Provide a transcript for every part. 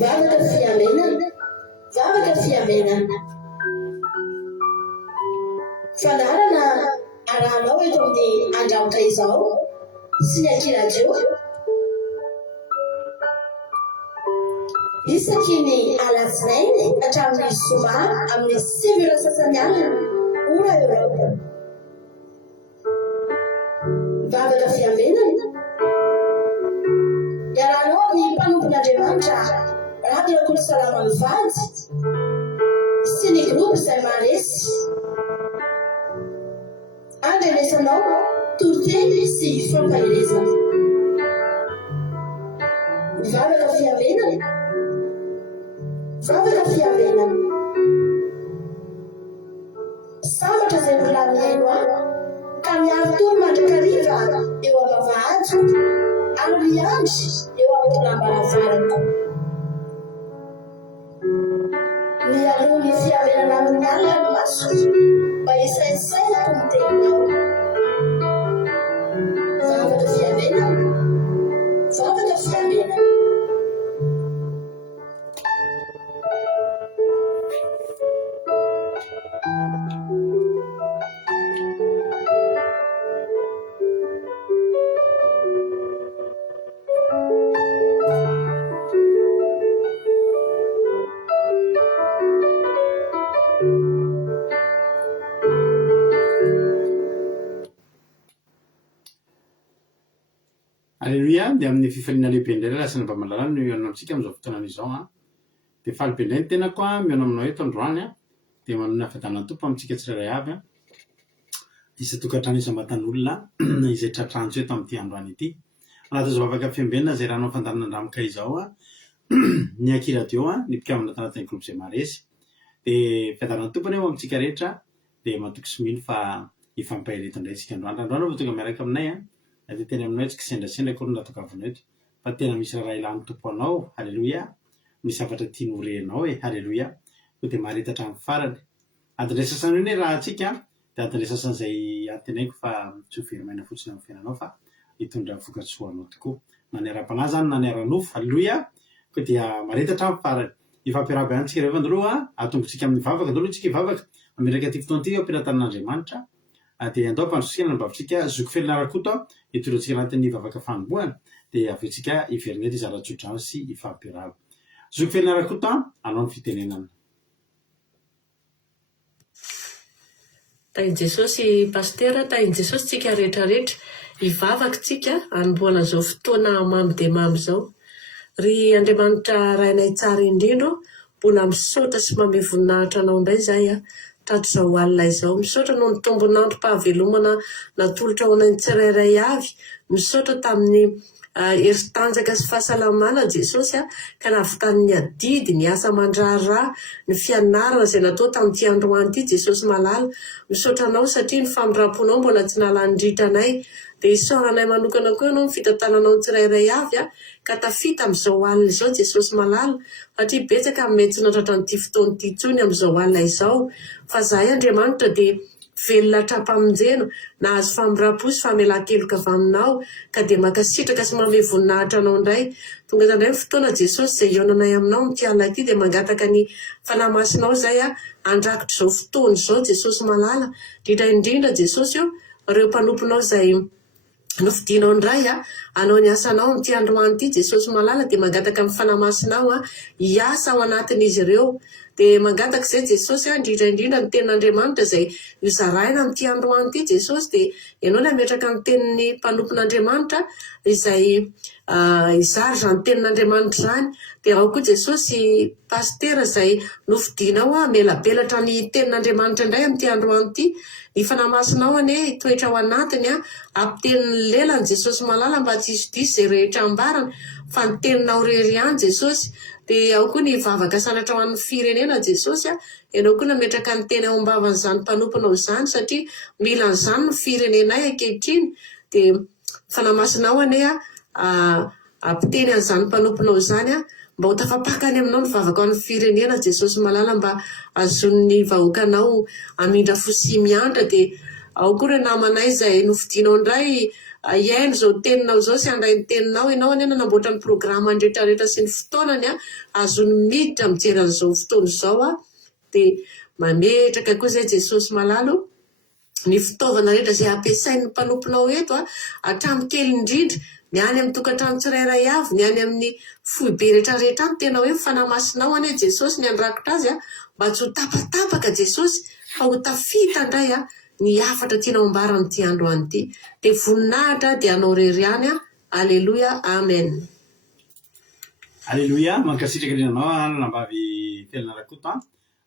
vavaka fiamenana vavaka fiamenana fanarana arahanao eto amin'ny andramotra izao sy ny ankiradio isaky ny alatsinainy hatramin'ny zoma amin'ny 7 sasany alina ora Europa vavaka fiamenana iarahanao amin'ny mpanompon'Andriamanitra Radio Salama Mivady sy ny groupe izay manesy andrenesanao toroteny sy fampahelezana vavaka fiamenana vavaka fiamenana sambatra izay volanihaino aho ka miaro toro mandrakariva eo am-bavahady ary miandry eo amin'ny lambaravarako mialoha ny fiamenana amin'ny alina ny maso mba isaisainako ny teninao vavaka fiamenana vavaka fiamenana Alléluia, dia amin'ny fifaliana lehibe indray lasa ny mpamalalana no ianona amintsika amin'izao fotoana izao dia falibe indray ny tenako miaona aminao eto androany dia manome hafadanana tompo amintsika tsirairay avy isa tokantrano isambatan'olona izay tratranjo eto amin'ity androany ity raha toy izao vavaka fiambenana izay rahanao fandarana andramoka izao ny ankiradio ny mpikamana tanatin'ny groupe izay maresy dia fiadanana tompony eo amintsika rehetra dia matoky sy mino fa ifampahireto indray tsika androany vao tonga miaraka aminay dia tena aminao etsika sendrasendra koa natao kavina eto fa tena misy raha ilan'ny tompo anao halleluia misy zavatra tiany horenao halleluia ko dia maharetatra amin'ny farany adin'ilay sasany io raha atsika dia adin'ilay sasany izay antenaiko fa tsy ho verimaina fotsiny amin'ny fiainanao fa hitondra vokatsoanao tokoa na ny ara-panahy zany na ny ara-nofo halleluia ko dia maharetatra amin'ny farany ifampiaraby antsika rehefa androa atombotsika amin'ny vavaka androa tsika hivavaka amiraka ty fotoana ty ampirantan'Andriamanitra dia andao mpandrotsika nambavitsika zoko felina rakoto hitorantsika anatin'ny vavaka fanombohana dia avetsika iverinety zara-tsodrano sy ifampiaraba zoko felina rakoto anao ny fitenenana tain'i Jesosy pastera tain'i Jesosy tsika rehetrarehetra hivavaka tsika anombohana zao fotoana mamy dia mamy zao ry Andriamanitra rainay tsara indrindro mbola misaotra sy manome voninahitra anao indray zay tato izao alina izao misaotra noho ny tombonandrom-pahavelomana natolotra ao anay tsirairay avy misaotra tamin'ny heritanjaka sy fahasalamana Jesosy ka nahavitan'ny adidy ny asa mandraharaha ny fianarana izay natao tamin'ity androany ity Jesosy malala misaotra anao satria ny famindramponao mbola tsy nalandritra anay dia isaoranay manokana koa ianao ny fitantananao ny tsirairay avy ka tafita amin'izao alina izao Jesosy malala satria betsaka mety tsy natratra nyity fotoana ity intsony amin'izao alina izao fa zahay Andriamanitra dia velona trapamonjena nahazo famindrampo sy famelan-keloka avy aminao ka dia makasitraka sy manome voninahitra anao indray tonga izany ny fotoana Jesosy izay ionanay aminao amin'ity alina ity dia mangataka ny fanamasinao izay andrakitra izao fotoana izao Jesosy malala indrindra Jesosy ireo mpanomponao izay nofidinao indray anao ny asanao amin'ity androany ity Jesosy malala dia mangataka amin'ny fanamasinao hiasa ao anatin'izy ireo dia mangataka izay Jesosy indrindra ny tenin'Andriamanitra izay hozaraina amin'ity androany ity Jesosy dia ianao no ametraka ny tenin'ny mpanompon'Andriamanitra izay izary izany tenin'Andriamanitra izany dia ao koa Jesosy pastera izay nofidinao melabelatra ny tenin'Andriamanitra indray amin'ity androany ity ny fanamasinao hitoetra ao anatiny ampitenin'ny lelany Jesosy malala mba tsy hisy diso izay rehetra ambarana fa ny teninao rery ihany Jesosy dia ao koa ny vavaka sanatra ho an'ny firenena Jesosy ianao koa nametraka ny teny ao am-bavan'izany mpanomponao izany satria mila an'izany ny firenenay ankehitriny dia fanamasinao ampiteny an'izany mpanomponao izany mba ho tafapakany aminao ny vavaka ho an'ny firenena Jesosy malala mba azon'ny vahoakanao amindra fo sy miandra dia ao koa ireo namanay izay nofidinao indray iaino zao teninao zao sy andray ny teninao ianao any nanamboatra ny programa andrehetrarehetra sy ny fotoanany azony miditra mijery an'izao fotoana izao dia mametraka koa izay Jesosy malalo ny fitaovana rehetra izay ampiasain'ny mpanomponao eto hatramin'ny kely indrindra ny any amin'ny tokantrano tsirairay avy ny any amin'ny foibe rehetrarehetra any tena hoe fanamasinao any Jesosy ny andrakotra azy mba tsy ho tapatapaka Jesosy fa ho tafita indray ny afatra tianao ambarany ty andro any ity dia voninahitra dia anao rery any aleloia amen. Aleloia, mankasitraka indrindra nambavy felana rakoto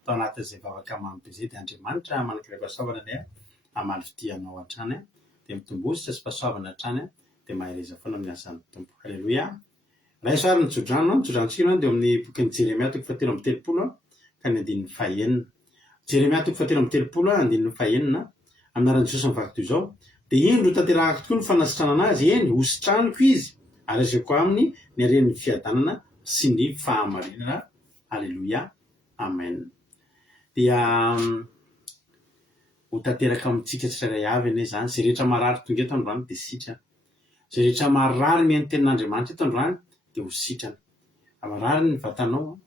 tao anatin'izay vavaka mamy izay dia Andriamanitra manankiray fahasoavana ilay amaly fidianao hatrany dia mitombositra sy fahasoavana hatrany dia mahereza foana amin'ny azan'ny tompo. Aleloia. Raha isoary ny tsodrano dia amin'ny bokin'ny Jeremia 7:30 ka ny 9:1. Jeremia 7:30 andininy 9 amin'ny aran'i Jesosy mivaky toy izao dia indro tanterahako tokoa ny fanasitranana azy eny hositraniko izy ary azoko aminy ny aren'ny fiadanana sy ny fahamarinana. Aleloia, amen. Dia ho tanteraka amintsika tsirairay avy anie zany zay rehetra marary tonga eto androany dia sitrana, zay rehetra marary mihaino tenin'Andriamanitra eto androany dia ho sitrana. Raha marary ny vatanao,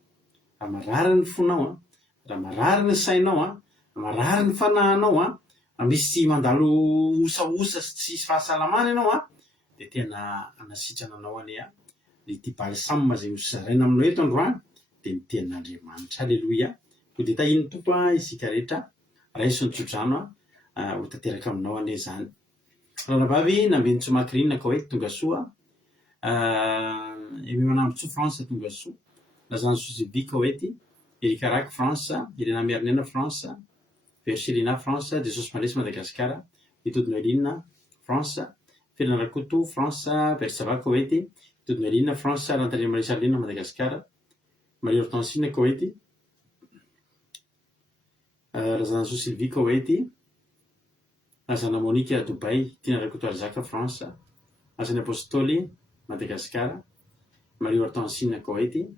raha marary ny fonao, raha marary ny sainao, raha marary ny fanahinao, raha misy mandalo osaosa sy tsisy fahasalamana ianao dia tena anasitrana anao anie ity balsame zay hozaraina aminao eto androany dia ny tenin'Andriamanitra. Aleloia. Ko dia tahiny tompo isika rehetra raiso ny tsodrano ho tanteraka aminao anie zany. Ranavavy nambeny tsomakirinina ka hoe tonga soa manambotsoa France tonga soa lazany sozibi ka hoety erikaraky France Irena Mernena France Verselina France Jesosy Malesy Madagasikara Itodinoelina France Felana Rakoto France Versava ka hoety Itodinoelina France Rantandrena Malesy Arlena Madagasikara Marie Hortensine ka hoety Razana Soa Sylvie ka hoety Azana Monique à Dubaï Tina Rakoto Arzaka France Azana Apostoli Madagasikara Marie Hortensine ka hoety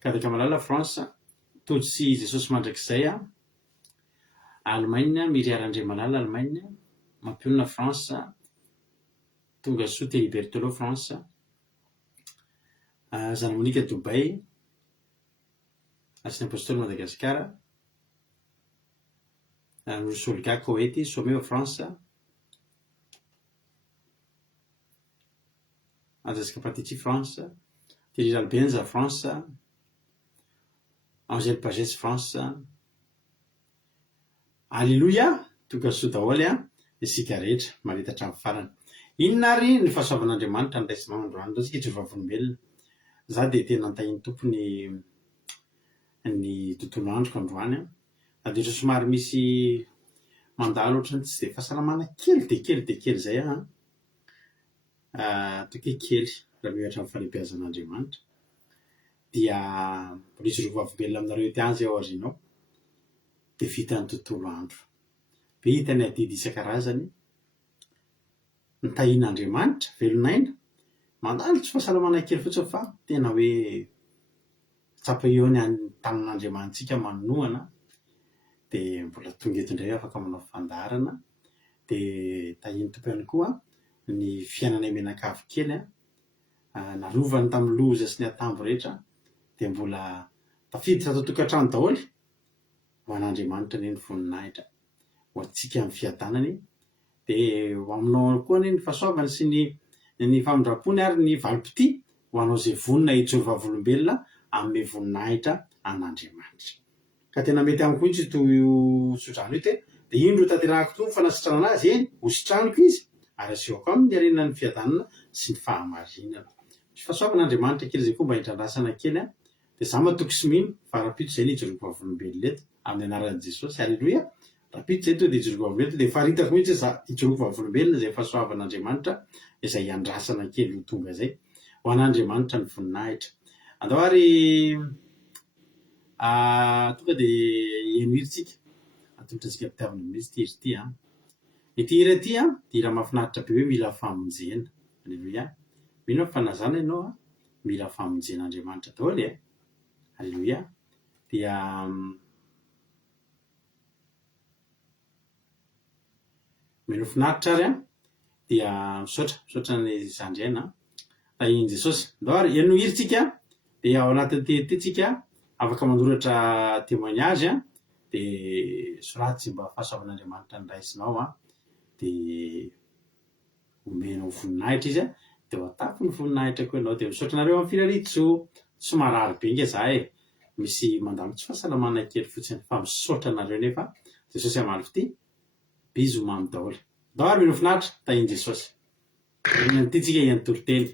Kadaka Malala France Todisy Jesosy mandrakizay Allemagne Miriarandre Malala Allemagne Mampionina France tonga soa Thierry Berthelot France Azana Monique à Dubaï Azana Apostoli Madagasikara Solika ka hoety Someo France Azazaka Patici France Thierry Albenza France Angèle Pagès France. Aleloia, tonga soa daholo isika rehetra marita hatramin'ny farany. Inona ary ny fahasoavan'Andriamanitra ny raisina androany isika tsy vavolombelona. Za dia tena notahiny tompony ny tontolo androko androany dia somary misy mandalo ohatrany tsy dia fahasalamana kely dia kely zay toke kely raha mihatra amin'ny falebiazan'Andriamanitra dia misy rovavolombelona aminareo ty azy ao arinao dia vita ny tontolo andro vita ny adidy isan-karazany nitahian'Andriamanitra velonaina mandalo tsy fahasalamana kely fotsiny fa tena hoe tsapa eo ny tanan'Andriamanitsika manohana dia mbola tonga eto indray afaka manao fandarana dia tahiny tompo ihany koa ny fiainana menakavy kely narovany tamin'ny loza sy ny atambo rehetra dia mbola tafiditra atao tokantrano daholo ho an'Andriamanitra ny voninahitra ho antsika amin'ny fiadanany dia ho aminao koa ny fahasoavany sy ny famindrapony ary ny valipiti ho anao izay vonina itsovavolombelona amin'ny voninahitra an'Andriamanitra. Ka tena mety amiko mihitsy ito sodrano ito dia indro tanterahako toa fanasitranana azy eny hositraniko izy ary asiako amin'ny arenan'ny fiadanana sy ny fahamarinana. Sy fahasoavan'Andriamanitra kely izay koa mba hitrandrasana kely dia za matoky sy mino fa rapito izay ny ijoroko-vavolombelona eto amin'ny anaran'i Jesosy. Aleloia. Rapito izay to dia ijoroko-vavolombelona dia faritako mihitsy za ijoroko-vavolombelona izay fahasoavan'Andriamanitra izay iandrasana kely ho tonga zay ho an'Andriamanitra ny voninahitra. Andao ary tonga dia eno hiritsika atolotransika mpitiavana mihitsy ty iry ty ity hira ty dia hira mahafinaritra be hoe mila famonjena. Aleloia. Mino fa fanazana ianao mila famonjen'Andriamanitra daholo Aleloia. Dia mino finaritra ary dia misaotra ny zandriana tahiny Jesosy. Ndoary eno hiritsika dia ao anatin'ny tetytsika afaka mandoratra témoignage dia soratsy mba fahasoavan'Andriamanitra ny raisinao dia omenao voninahitra izy dia atafy ny voninahitra koa ianao dia misaotra nareo amin'ny firarito somarary be inga za misy mandalo tsy fahasalamana kely fotsiny fa misaotra nareo nefa Jesosy amaly fity bizo mamy daholo. Ndoary mino finaritra tahiny Jesosy nantytsika iantolo teny.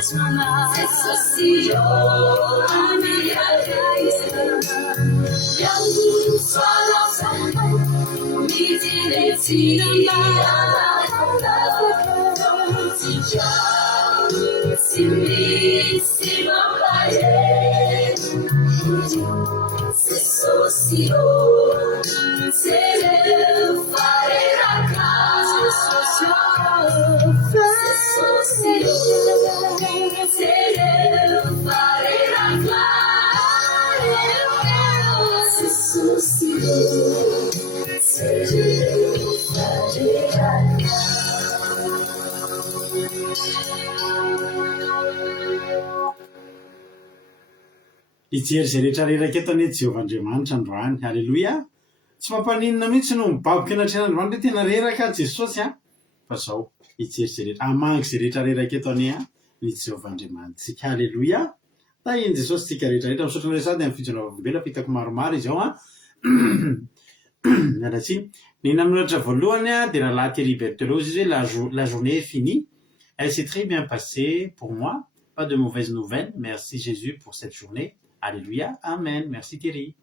It's Ijery zay rehetra reraka eto anie Jehovahandriamanitra androany. Halleloia. Tsy mampaninona mihitsy no mibaboka enatren'androany hoe tena reraka Jesosy a. Fa zao ijery zay rehetra amangy zay rehetra reraka eto anie a ny Jehovahandriamanitsika. Halleloia. Tahiny Jesosy tsika rehetra rehetra misaotra ny sady amin'ny fijonavavelombela fitako maromaro izy ao a. Mialatsiny. Ny nanoratra voalohany a dia rahalahy Thierry Berthelot izy hoe la journée est finie. Elle s'est très bien passée pour moi. Pas de mauvaises nouvelles. Merci Jésus pour cette journée. Alléluia. Amen. Merci Thierry.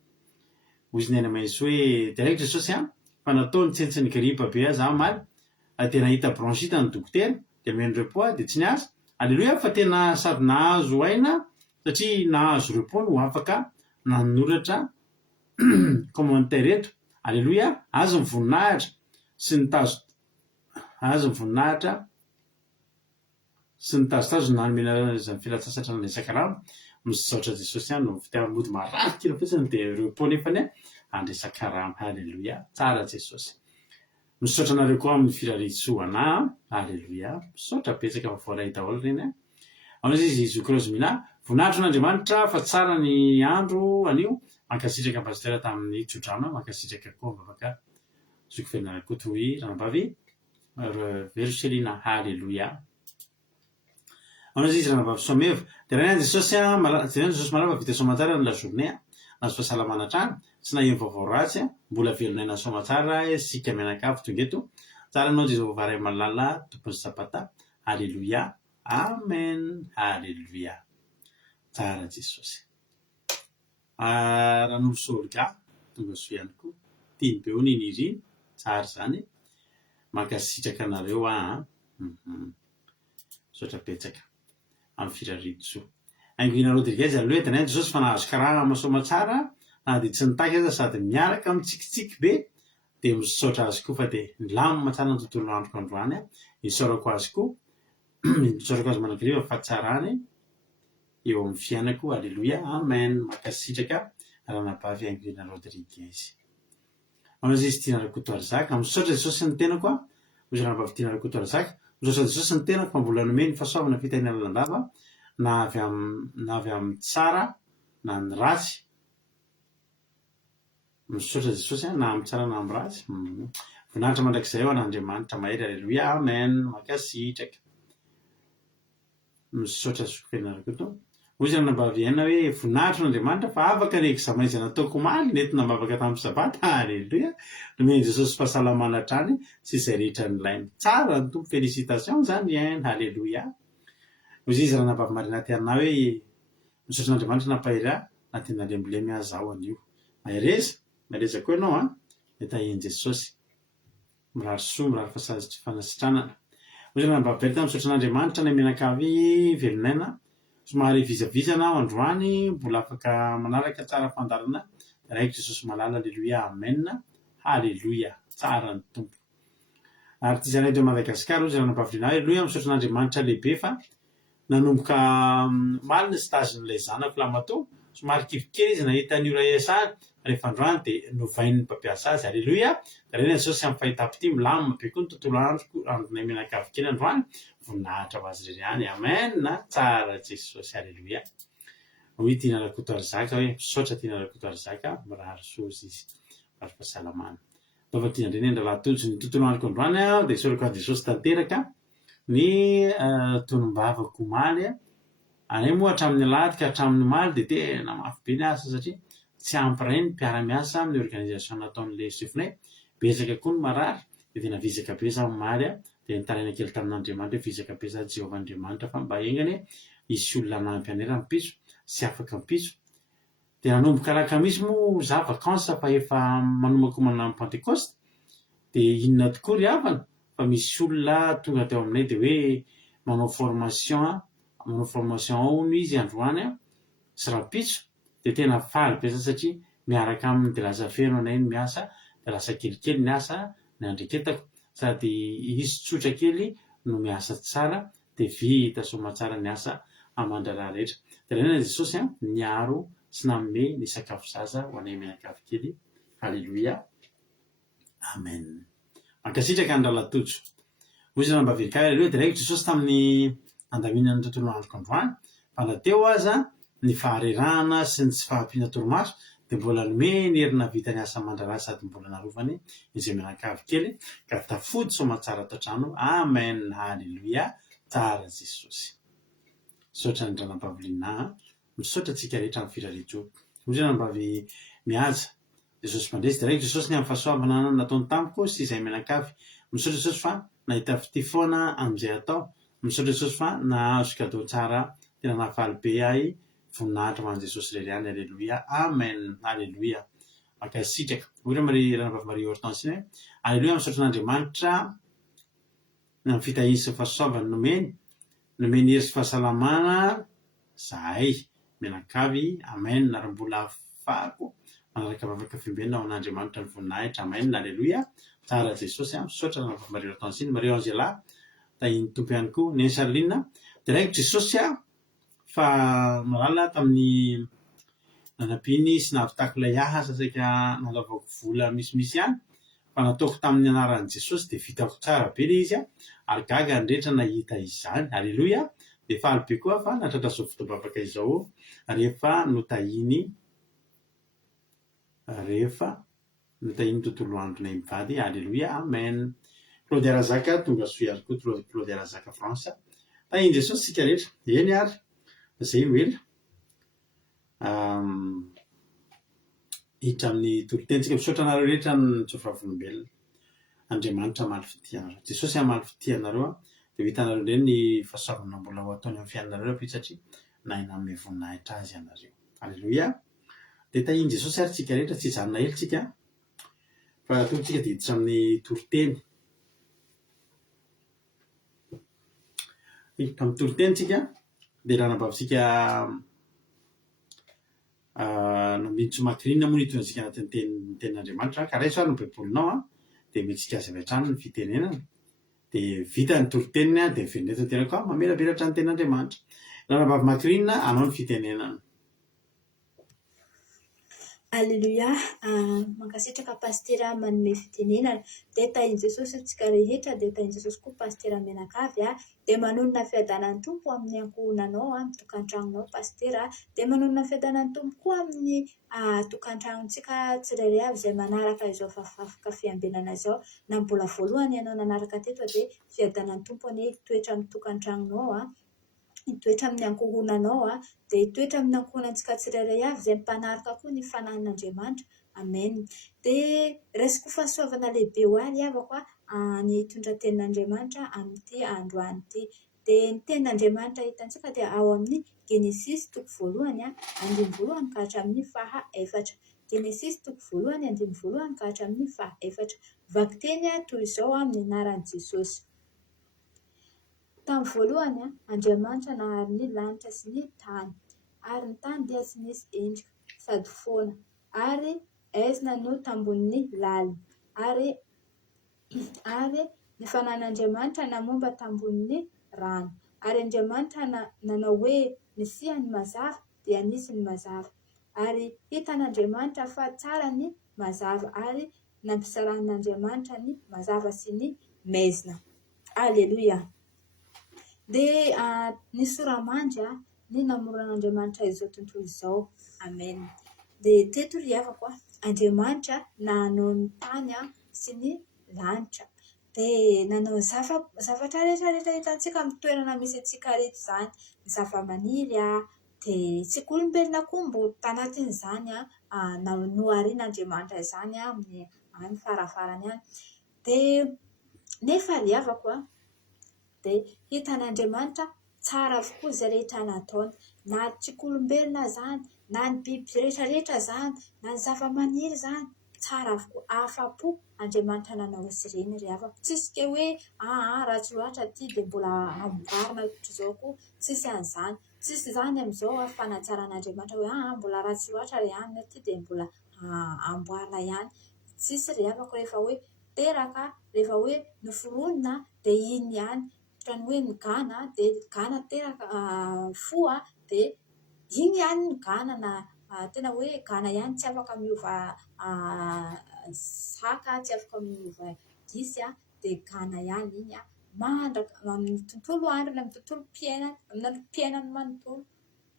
Hozy ny aina mahazo hoe direct Jesosy a fa natao nitsentsiny gripa be za maly tena hita bronchite ny dokotera dia meno repos dia tsy niasa. Alléluia. Fa tena sady nahazo aina satria nahazo repos no afaka nanoratra commentaire eto. Alléluia. Azo ny voninahitra sy ny tazo azo ny voninahitra sy ny tazotazo nanomena zany filatsasatra ny sakaramo misaotra Jesosy ihany no fitiava mody marary kila fotsiny dia repos nefany andresaka rano. Halleluia. Tsara Jesosy. Misaotra anareo koa amin'ny firaritsoana. Halleluia. Misaotra betsaka fa voaray daholo reny. Ao izy Jésus Christ mina voninahitro n'Andriamanitra fa tsara ny andro anio. Mankasitraka pasteur tamin'ny tsodrano mankasitraka koa bavaka zoko fianarana koa toy ranambavy Verselina. Halleluia. Ao izy ranambavy someva dia raha Jesosy Jesosy malava vita somatsara ny la journée azo fahasalamana trano tsy naheno vaovao ratsy mbola velonaina somatsara sika mianakavy tonga eto. Tsara anao Jehovah ray malala tompony sabata. Halleluia. Amen. Halleluia. Tsara Jesosy. Raha nosologa tonga so ihany koa tiany be hony niriny tsara zany mankasitraka anareo misaotra betsaka amin'ny firaritso. Aingoina Rodriguez aloha tena Jesosy fa nahazo karama somatsara na dia tsy nitaky aza sady miaraka mitsikitsiky be dia misaotra azy koa fa dia milamina tsara ny tontolo androko androany isaorako azy koa misaorako azy manakariva fahatsarany eo amin'ny fiainako. Alléluia. Amen. Mankasitraka ranabavy Aingoina Rodriguez. Ao izy Tina Rakoto Arzaka misaotra Jesosy ny tenako a. Ozy ranabavy Tina Rakoto Arzaka misaotra Jesosy ny tenako fa mbola nomeny fahasoavana fitaina lalandava na avy amin'ny tsara na ny ratsy. Misaotra Jesosy na amin'ny tsara na amin'ny ratsy. Voninahitra mandrakizay ao an'Andriamanitra mahery. Alléluia. Amen. Mankasitraka. Misaotra Sofena Rakoto. Ozy ranabavy ihany hoe voninahitra n'Andriamanitra fa afaka ny examen izay nataoko omaly nentina mavaka tamin'ny sabata. Alléluia. Nomeny Jesosy fahasalamana hatrany sy izay rehetra nilainy. Tsara ny tompo. Félicitations zany iainy. Alléluia. Ozy izy ranabavy Marina Tiana hoe misaotra n'Andriamanitra nampahery na tena lembolemy azy ao anio. Mahereza mahereza koa ianao tahiny Jesosy mirary soa mirary fanasitranana. Ozy ranabavy Berta misaotra n'Andriamanitra ny mianakavy velonaina somary vizavizana ao androany mbola afaka manaraka tsara fandarana raiky Jesosy malala. Alléluia. Amen. Halleluia. Tsara ny tompo. Ary ty zanay de Madagasikara ozy ranabavy. Alléluia. Misaotra n'Andriamanitra lehibe fa nanomboka maly ny stagen'ilay zanako lamatao somary kivikely izy nahita ny URSA rehefa androany dia novain'ny mpampiasa azy. Alléluia. Da reny Jesosy amin'ny fahitapity milamina be koa ny tontolo andronay mianakavy kely androany voninahitra ho azy reny. Amen. Tsara Jesosy. Alléluia. Hoy Tina Rakoto Arzaka hoe misaotra Tina Rakoto Arzaka mirary soa izy ary fahasalamana. Tova Tina ndreny andralahy tojo ny tontolo androko androany dia isaorako an'i Jesosy tanteraka ny tonombavako omaly anay moa hatramin'ny alahady ka hatramin'ny maly dia tena mafy be ny asa satria tsy ampy ny mpiara-miasa amin'ny organisation nataon'ilay chefonay. Betsaka koa ny marary dia tena vizaka be za maly dia nitaraina kely tamin'Andriamanitra hoe vizaka be za Jehovah Andriamanitra fa mba engany isy olona nampianera mipitso sy afaka mipitso. Dia nanomboka alakamisy moa za vakansa fa efa manomako manao pentecoste. Dia inona tokoa ry havana fa misy olona tonga teo aminay dia hoe manao formation ao no izy androany sy rapitso. Dia tena faly be satria miaraka aminy dia lasa feno anay ny miasa dia lasa kelikely ny asa ny andreketako sady izy tsotra kely no miasa tsara dia vita somatsara ny asa amandraraha rehetra. Dia ilaina Jesosy niaro sy nanome ny sakafo zaza ho anay mianakavy kely. Halleloia, amen. Mankasitraka ny rahalatojo hoy izy mba velika aleloha. Dia raiko Jesosy tamin'ny andaminana ny tontolo androko androany fa nateo aza ny faharerahana sy ny tsy fahampiana torimaso dia mbola nome ny herina vita ny asa amandraraha sady mbola narovany izay mianakavy kely ka tafody somatsara ato an-trano. Amen, halleloia, tsara Jesosy. Misaotra ny ranam-pahavolina, misaotra antsika rehetra amin'ny firaretro. Hoy izany mbavy mihaja Jesosy mandresy dia raiko Jesosy ny amin'ny fahasoavana nataony tamiko sy izay mianakavy. Misaotra Jesosy fa nahita fity foana amin'izay atao. Misaotra Jesosy fa nahazo kadô tsara tena nahafaly be ahy voninahitra ho an'i Jesosy irery ihany. Halleloia, amen, halleloia. Mankasitraka hoy ranavavy Maria Hortensine hoe halleloia, misaotra n'Andriamanitra ny amin'ny fitahiny sy fahasoavany nomeny hery sy fahasalamana zahay mianakavy. Amen. Ary mbola ahafahako manaraka vavaka fiombenana ao an'Andriamanitra ny voninahitra. Amen, halleloia, tsara Jesosy. Misaotra ranavavy Maria Hortensine, Maria Angela tahiny tompo ihany koa, ny Charline. Dia raiko Jesosy fa malala tamin'ny nanam-piny sy nahavitako ilay asa saika nanaovako vola misimisy ihany fa nataoko tamin'ny anaran'i Jesosy dia vitako tsara be ilay izy ary gaga ny rehetra nahita izany. Halleloia. Dia faly be koa fa natratra zao fotoam-bavaka izao rehefa notahiny tontolo andronay mivady. Halleloia, amen. Claude Razaka tonga soa ary koa Claude Razaka France. Tahiny Jesosy sika rehetra. Eny ary izay no ela hiditra amin'ny tolotentsika. Misaotra anareo rehetra ny tsofavolombelona. Andriamanitra maly fity anareo. Jesosy amaly fity anareo dia hitanareo indray ny fahasoavana mbola ho ataony amin'ny fiainanareo satria na nanome voninahitra azy ianareo. Halleloia. Dia tahiny Jesosy ary tsika rehetra tsy hijanona ela tsika fa tonga dia hiditra amin'ny toloteny. Hiditra amin'ny toloteny tsika dia raha nambavitsika nambinitso makrina moa nitony antsika anatin'ny tenin'Andriamanitra ka raiso ary ny baibolinao dia metsika azy avy hatrany ny fitenenana dia vita ny toloteniny dia veneto tena koa mamelabelatra ny tenin'Andriamanitra. Raha nambavy makrina anao ny fitenenana. Alleluia, mankasitraka pastera manome fitenenana dia tahiny Jesosy antsika rehetra dia tahiny Jesosy koa pastera mianakavy dia manonona fiadanan'ny tompo amin'ny ankohonanao amin'ny tokantragnonao pastera dia manonona fiadanan'ny tompo koa amin'ny tokantragnontsika tsirairay avy izay manaraka izao fahafafoka fiambenana izao. Na mbola voalohany ianao nanaraka teto dia fiadanan'ny tompo any toetra amin'ny tokantragnonao hitoetra amin'ny ankohonanao dia hitoetra amin'ny ankohonantsika tsirairay avy izay mpanaraka koa ny fanahin'Andriamanitra. Amen. Dia resiko fahasoavana lehibe ho ahy havako ny hitondra tenin'Andriamanitra amin'ity androany ity. Dia ny tenin'Andriamanitra hitantsika dia ao amin'ny Genesis toko voalohany 1 ka hatramin'ny 4. Genesis toko voalohany 1 ka hatramin'ny 4. Vaky teny toy izao amin'ny anaran'i Jesosy. Tamin'ny voalohany Andriamanitra nahary ny lanitra sy ny tany, ary ny tany dia tsy nisy endrika sady foana, ary aizina no tambon'ny lalina, ary ny fanan'Andriamanitra namomba tambon'ny rano. Ary Andriamanitra nanao hoe nisy ny mazava dia nisy ny mazava, ary hitan'Andriamanitra fa tsara ny mazava, ary nampisaran'Andriamanitra ny mazava sy ny maizina. Alleluia. Dia ny soramandry ny namoron'Andriamanitra izao tontolo izao. Amen. Dia teto ry havako Andriamanitra nanao ny tany sy ny lanitra dia nanao zavatra rehetra hitantsika amin'ny toerana misy antsika rehetra izany, ny zavamaniry dia tsika olombelona koa mbo tanatin'izany noharian'Andriamanitra izany amin'ny any farafarany any. Dia nefa ry havako dia hitan'Andriamanitra tsara avokoa izay rehetra nataony, na tsy kolombelona zany, na ny biby rehetrarehetra zany, na ny zava-maniry zany, tsara avokoa. Afa-po Andriamanitra nanao azy ireny ry havako. Tsisy ke hoe ratsy loatra ty dia mbola amboarina ohatr'izao koa, tsisy an'izany. Tsisy zany amin'izao fanatsaran'Andriamanitra hoe mbola ratsy loatra ry hanina ty dia mbola amboarina ihany. Tsisy ry havako, rehefa hoe teraka, rehefa hoe noforonina dia iny ihany. Ohatrany hoe ny gana dia gana teraka foa dia iny ihany ny gana, na tena hoe gana ihany, tsy afaka miova saka, tsy afaka miova gisy dia gana ihany iny mandraka amin'ny tontolo androny, amin'ny tontolo mpiainany, amin'ny androm-piainany manontolo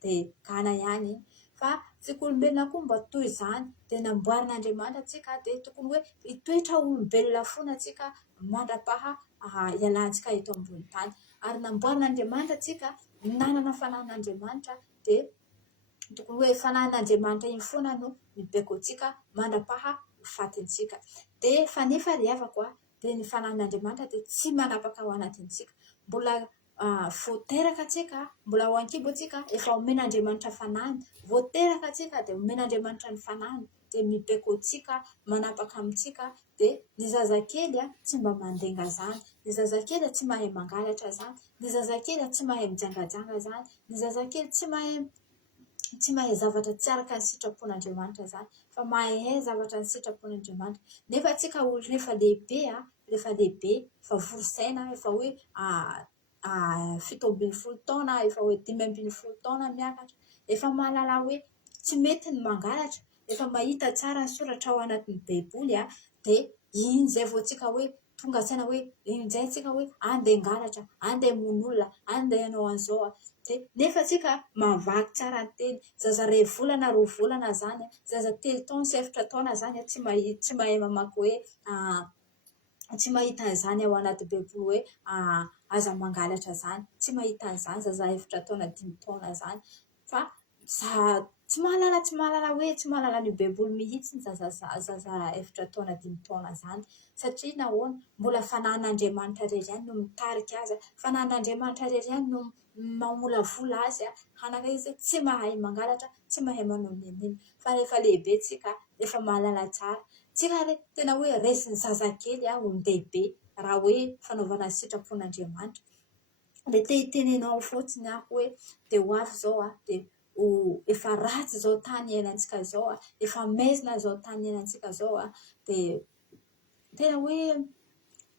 dia gana ihany iny. Fa tsika olombelona koa mba toy izany, dia namboarin'Andriamanitra antsika dia tokony hoe hitoetra olombelona foana antsika mandrapaha ialantsika eto ambony tany. Ary namboarin'Andriamanitra antsika nanana fananan'Andriamanitra dia tokony hoe fananan'Andriamanitra iny foana no mibaiko antsika mandrapaha fatintsika. Dia fa nefa ry havako dia ny fananan'Andriamanitra dia tsy manapaka ao anatintsika. Mbola voateraka antsika, mbola ao an-kibo antsika, efa omen'Andriamanitra fanany. Voateraka antsika dia omen'Andriamanitra ny fanany, dia mibaiko antsika, manapaka amintsika. Dia ny zazakely tsy mba mandenga zany, ny zazakely tsy mahay mangalatra zany, ny zazakely tsy mahay mijangajanga zany, ny zazakely tsy mahay zavatra tsy araka ny sitrapon'Andriamanitra zany, fa mahay zavatra ny sitrapon'Andriamanitra. Nefa antsika olona efa lehibe, efa vorosaina, efa hoe 17 taona, efa hoe 15 taona miakatra, efa mahalala hoe tsy mety ny mangalatra, efa mahita tsara ny soratra ao anatin'ny Baiboly dia iny zay vao tsika hoe tonga saina hoe injay antsika hoe andeha ngalatra, andeha mon'olona, andeha hanao an'izao. Dia nefa tsika mavaky tsara ny teny. Zaza 2 volana 2 volana zany, zaza 3 taona sy 4 taona zany tsy mahay mamaky hoe tsy mahita an'izany ao anaty Baiboly hoe aza mangalatra zany, tsy mahita an'izany zaza 4 taona 5 taona zany. Fa tsy mahalala hoe tsy mahalala ny Baiboly mihitsy ny zaza 4 taona 5 taona zany. Satria nahoana? Mbola fananan'Andriamanitra irery ihany no mitarika azy, fananan'Andriamanitra irery ihany no mamolavola azy hanaka izy tsy mahay mangalatra, tsy mahay manao nenina. Fa rehefa lehibe tsika, efa mahalala tsara. Tsika tena hoe resin'ny zazakely olon-dehibe raha hoe fanaovana ny sitrapon'Andriamanitra. Dia te-hitenenao fotsiny hoe dia ho avy izao dia efa ratsy izao tany iainantsika izao, efa maizina izao tany iainantsika izao dia tena hoe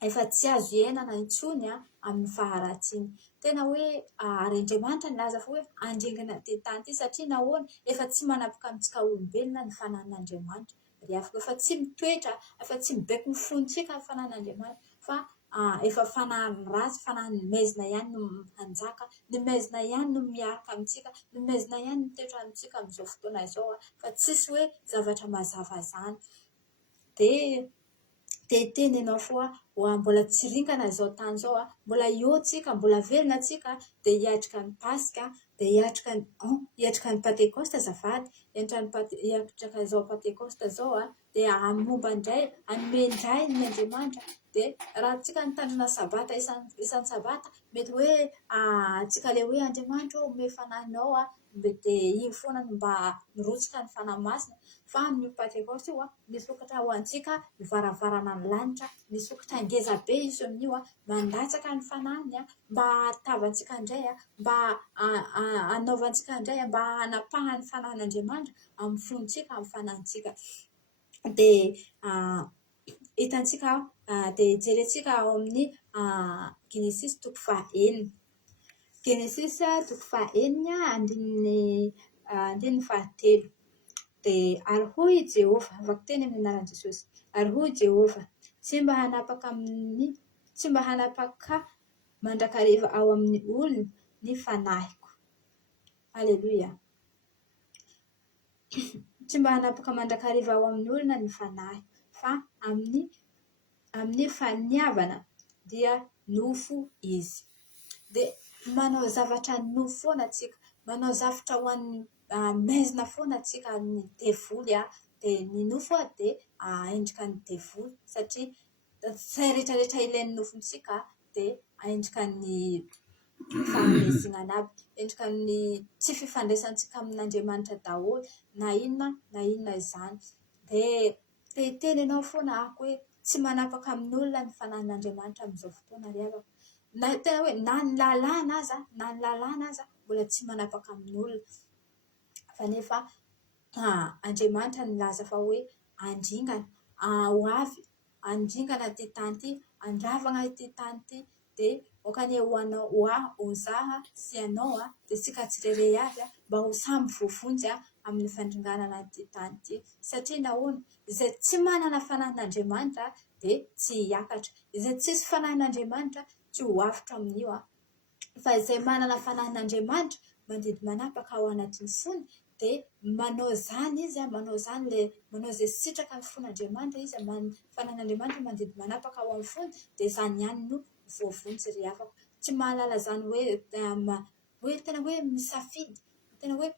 efa tsy azo iainana intsony amin'ny faharatsy iny. Tena hoe ary Andriamanitra nilaza fa hoe andringana ty tany ity, satria nahoana? Efa tsy manapaka amintsika olombelona ny fananan'Andriamanitra. Efa tsy mitoetra, efa tsy mibaiko ny fontsika ny fananan'Andriamanitra, fa efa fanahiny ratsy, fanahiny maizina ihany no hanjaka, ny maizina ihany no miaraka amintsika, ny maizina ihany no mitoetra amintsika amin'izao fotoana izao, fa tsisy hoe zavatra mazava zany. Dia tenenao foa mbola tsy ringana izao tany izao, mbola eo tsika, mbola velona tsika, dia hiatrika ny Pasika, dia hiatrika ny Pentecoste azafady, hiatrika izao Pentecoste izao dia hanomba indray, hanome indray ny Andriamanitra. Dia raha tsika nitandrina sabata isan'ny sabata, mety hoe tsika ilay hoe Andriamanitra ome fananao dia iny foana no mba mirotsika ny fanahy masina. Fa amin'ny Pentecoste io nisokatra ho antsika ny varavarana ny lanitra, nisokatra ngeza be izy amin'io mandatsaka ny fanahiny mba hahatavantsika indray, mba hanaovantsika indray, mba hanapahany fanan'Andriamanitra amin'ny fontsika, amin'ny fanantsika. Dia hitantsika dia jerentsika ao amin'ny Genesis 9. Genesis 9 andininy 13. Dia ary hoy Jehova, afaka teny amin'ny anaran'i Jesosy, ary hoy Jehova, tsy mba hanapaka mandrakariva ao amin'ny olona ny fanahiko. Aleluia. Tsy mba hanapaka mandrakariva ao amin'ny olona ny fanahy, fa amin'ny faniavana dia nofo izy. Dia manao zavatra nofo foana antsika, manao zavatra ho an'ny maizina foana antsika ny devoly dia ny nofo dia endrika ny devoly, satria say rehetrarehetra ilain'ny nofontsika dia endrika ny fahamezignana aby endrika ny tsy fifandraisantsika amin'Andriamanitra daholo na inona izany dia teny ianao foana ako hoe tsy manapaka amin'olona ny fanahin'Andriamanitra amin'izao fotoana ry havako na tena hoe na ny lalàna aza mbola tsy manapaka amin'olona fa nefa Andriamanitra nilaza fa hoe andringana ho avy andringana ty tany ty andravana ty tany ty dia okany ho anao ho zaha sy ianao dia sika tsirairay avy mba ho samby voavonjy amin'ny fandringanana ty tany ty satria nahoana izay tsy manana fanahin'Andriamanitra dia tsy hiakatra izay tsisy fanahin'Andriamanitra tsy ho avotra amin'io fa izay manana fanahin'Andriamanitra mandidy manapaka ao anatin'ny fony dia manao zany izy manao izay sitraka ny fon'Andriamanitra izy fanahin'Andriamanitra mandidy manapaka ao amin'ny fony dia izany ihany no voavonjy ry havako tsy mahalala zany hoe tena hoe misafidy tena hoe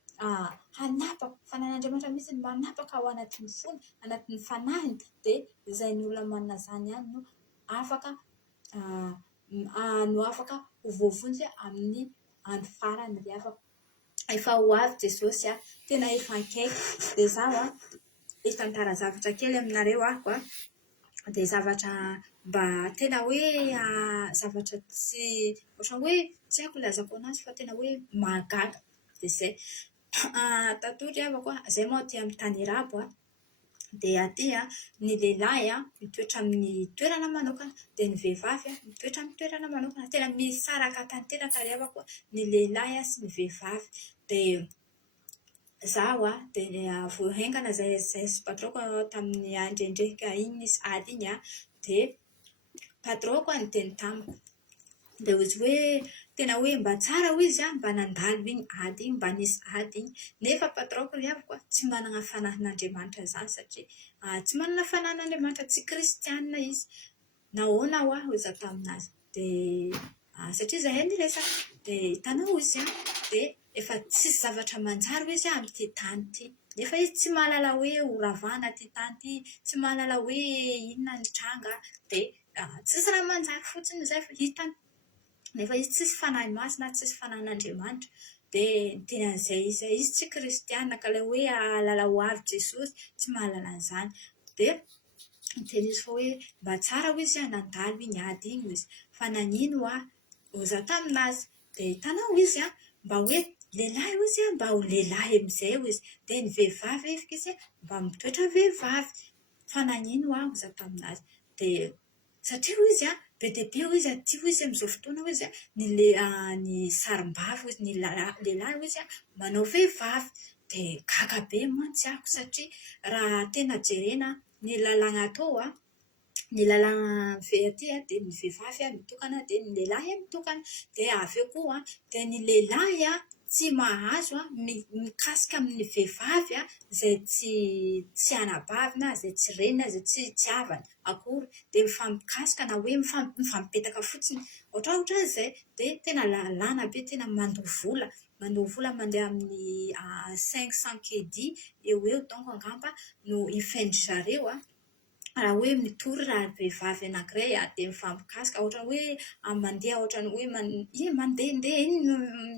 hanapaka fanahin'Andriamanitra mihitsy ny manapaka ao anatin'ny fony anatin'ny fanahiny dia izay ny olona manana zany ihany no afaka ho voavonjy amin'ny andro farany ry havako efa ho avy Jesosy tena efa akaiky dia izaho hitantara zavatra kely aminareo ahako dia zavatra mba tena hoe zavatra tsy ohatra hoe tsy haiko ilazako anazy fa tena hoe mahagaga dia izay tatoy ry havako izay moa aty amin'ny tany Irabo dia aty ny lehilahy mitoetra amin'ny toerana manokana dia ny vehivavy mitoetra amin'ny toerana manokana tena misaraka tanteraka ry havako ny lehilahy sy ny vehivavy dia zaho dia voahaingana izay sy patroko tamin'ny andrendreka iny izy ady iny dia patroko niteny tamiko dia ozy hoe tena hoe mba tsara hoy izy mba nandalo iny ady iny mba nisy ady iny nefa patroko ry havako tsy manana fanahin'Andriamanitra zany satria tsy manana fanahin'Andriamanitra tsy kristianina izy nahoana hoza taminazy dia satria zahay niresaka dia hitanao izy dia efa tsisy zavatra manjary ho izy amin'ity tany ity nefa izy tsy mahalala hoe horavana ty tany ty tsy mahalala hoe inona ny tranga dia tsisy raha manjary fotsiny izay fa hitany nefa izy tsisy fanahy masina tsisy fanahin'Andriamanitra dia tena an'izay izy tsy kristianina ka ilay hoe ahalala ho avy Jesosy tsy mahalala an'izany dia tena izy fa hoe mba tsara ho izy nandalo iny ady iny izy fa nanino hoza taminazy dia hitanao izy mba hoe lehilahy izy mba ho lehilahy amin'izay izy dia ny vehivavy efika izy mba mitoetra vehivavy fa nanino hoza taminazy dia satria izy be dia be izy aty izy amin'izao fotoana izy ny sarim-bava izy ny lehilahy izy manao vehivavy dia gaga be mantsy ako satria raha tena jerena ny lalàna atao ny lalàna aty dia ny vehivavy mitokana dia ny lehilahy mitokana dia avy eo koa dia ny lehilahy tsy mahazo mikasika amin'ny vehivavy izay tsy anabavina izay tsy renina izay tsy itiavana akory dia mifampikasika na hoe mifampipetaka fotsiny ohatrohatra izay dia tena lalàna be tena mandoa vola mandeha amin'ny 500 kedi eo donc angamba no ifendry zareo raha hoe mitory raha vehivavy anankiray dia mifampikasika ohatra hoe mandeha ohatra hoe mandehandeha iny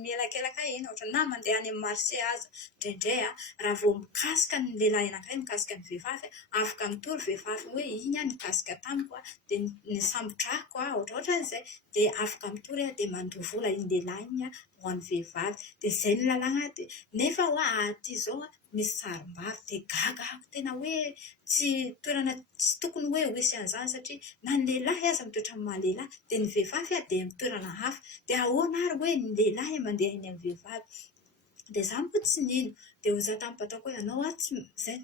mielakelaka iny ohatra na mandeha any amin'ny marché aza indraindray raha vao mikasika ny lehilahy anankiray mikasika ny vehivavy afaka mitory vehivavy hoe iny nikasika tamiko dia nisambotrako ohatrohatra an'izay dia afaka mitory dia mandoa vola iny lehilahy iny ho an'ny vehivavy dia izay ny lalàna nefa aty izao misy sarim-bavy dia gaga ako tena hoe tsy toerana tsy tokony hoe hoisy an'izany satria na ny lehilahy aza mitoetra amin'ny maha-lehilahy dia ny vehivavy dia mitoerana hafa dia ahoana ary hoe ny lehilahy mandeha eny amin'ny vehivavy dia izany moa tsy nino dia hoza tamin'ny patroko hoe ianao